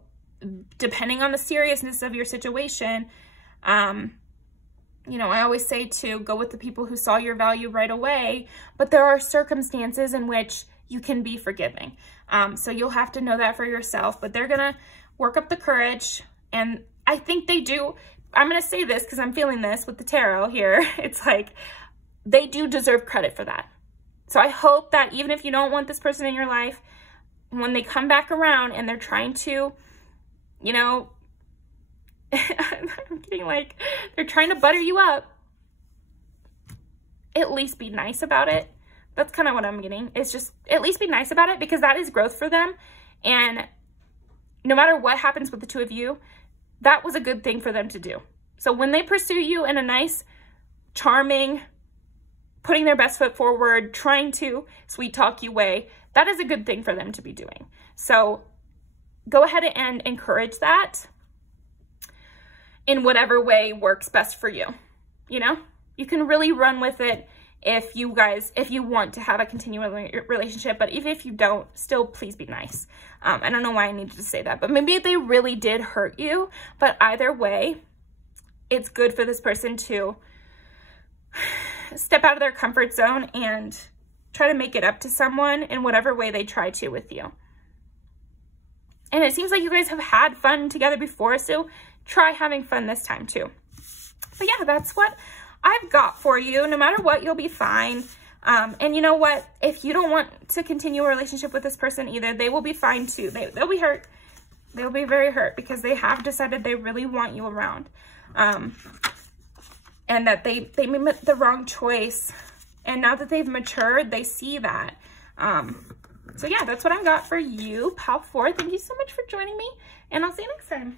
depending on the seriousness of your situation, you know, I always say to go with the people who saw your value right away, but there are circumstances in which you can be forgiving. So you'll have to know that for yourself, but they're going to work up the courage. And I think they do. I'm going to say this because I'm feeling this with the tarot here. It's like, they do deserve credit for that. So I hope that even if you don't want this person in your life, when they come back around and they're trying to, you know, I'm getting like, they're trying to butter you up, at least be nice about it. That's kind of what I'm getting. It's just, at least be nice about it, because that is growth for them. And no matter what happens with the two of you, that was a good thing for them to do. So when they pursue you in a nice, charming, putting their best foot forward, trying to sweet talk you way, that is a good thing for them to be doing. So go ahead and encourage that in whatever way works best for you. You know, you can really run with it if you want to have a continuing relationship, but even if you don't, still please be nice. I don't know why I needed to say that, but maybe they really did hurt you, but either way, it's good for this person to step out of their comfort zone and try to make it up to someone in whatever way they try to with you. And it seems like you guys have had fun together before, so try having fun this time too. But yeah, that's what I've got for you. No matter what, you'll be fine. And you know what? If you don't want to continue a relationship with this person either, they will be fine too. They'll be hurt. They'll be very hurt because they have decided they really want you around. And that they made the wrong choice. And now that they've matured, they see that. So yeah, that's what I've got for you, Pal 4. Thank you so much for joining me, and I'll see you next time.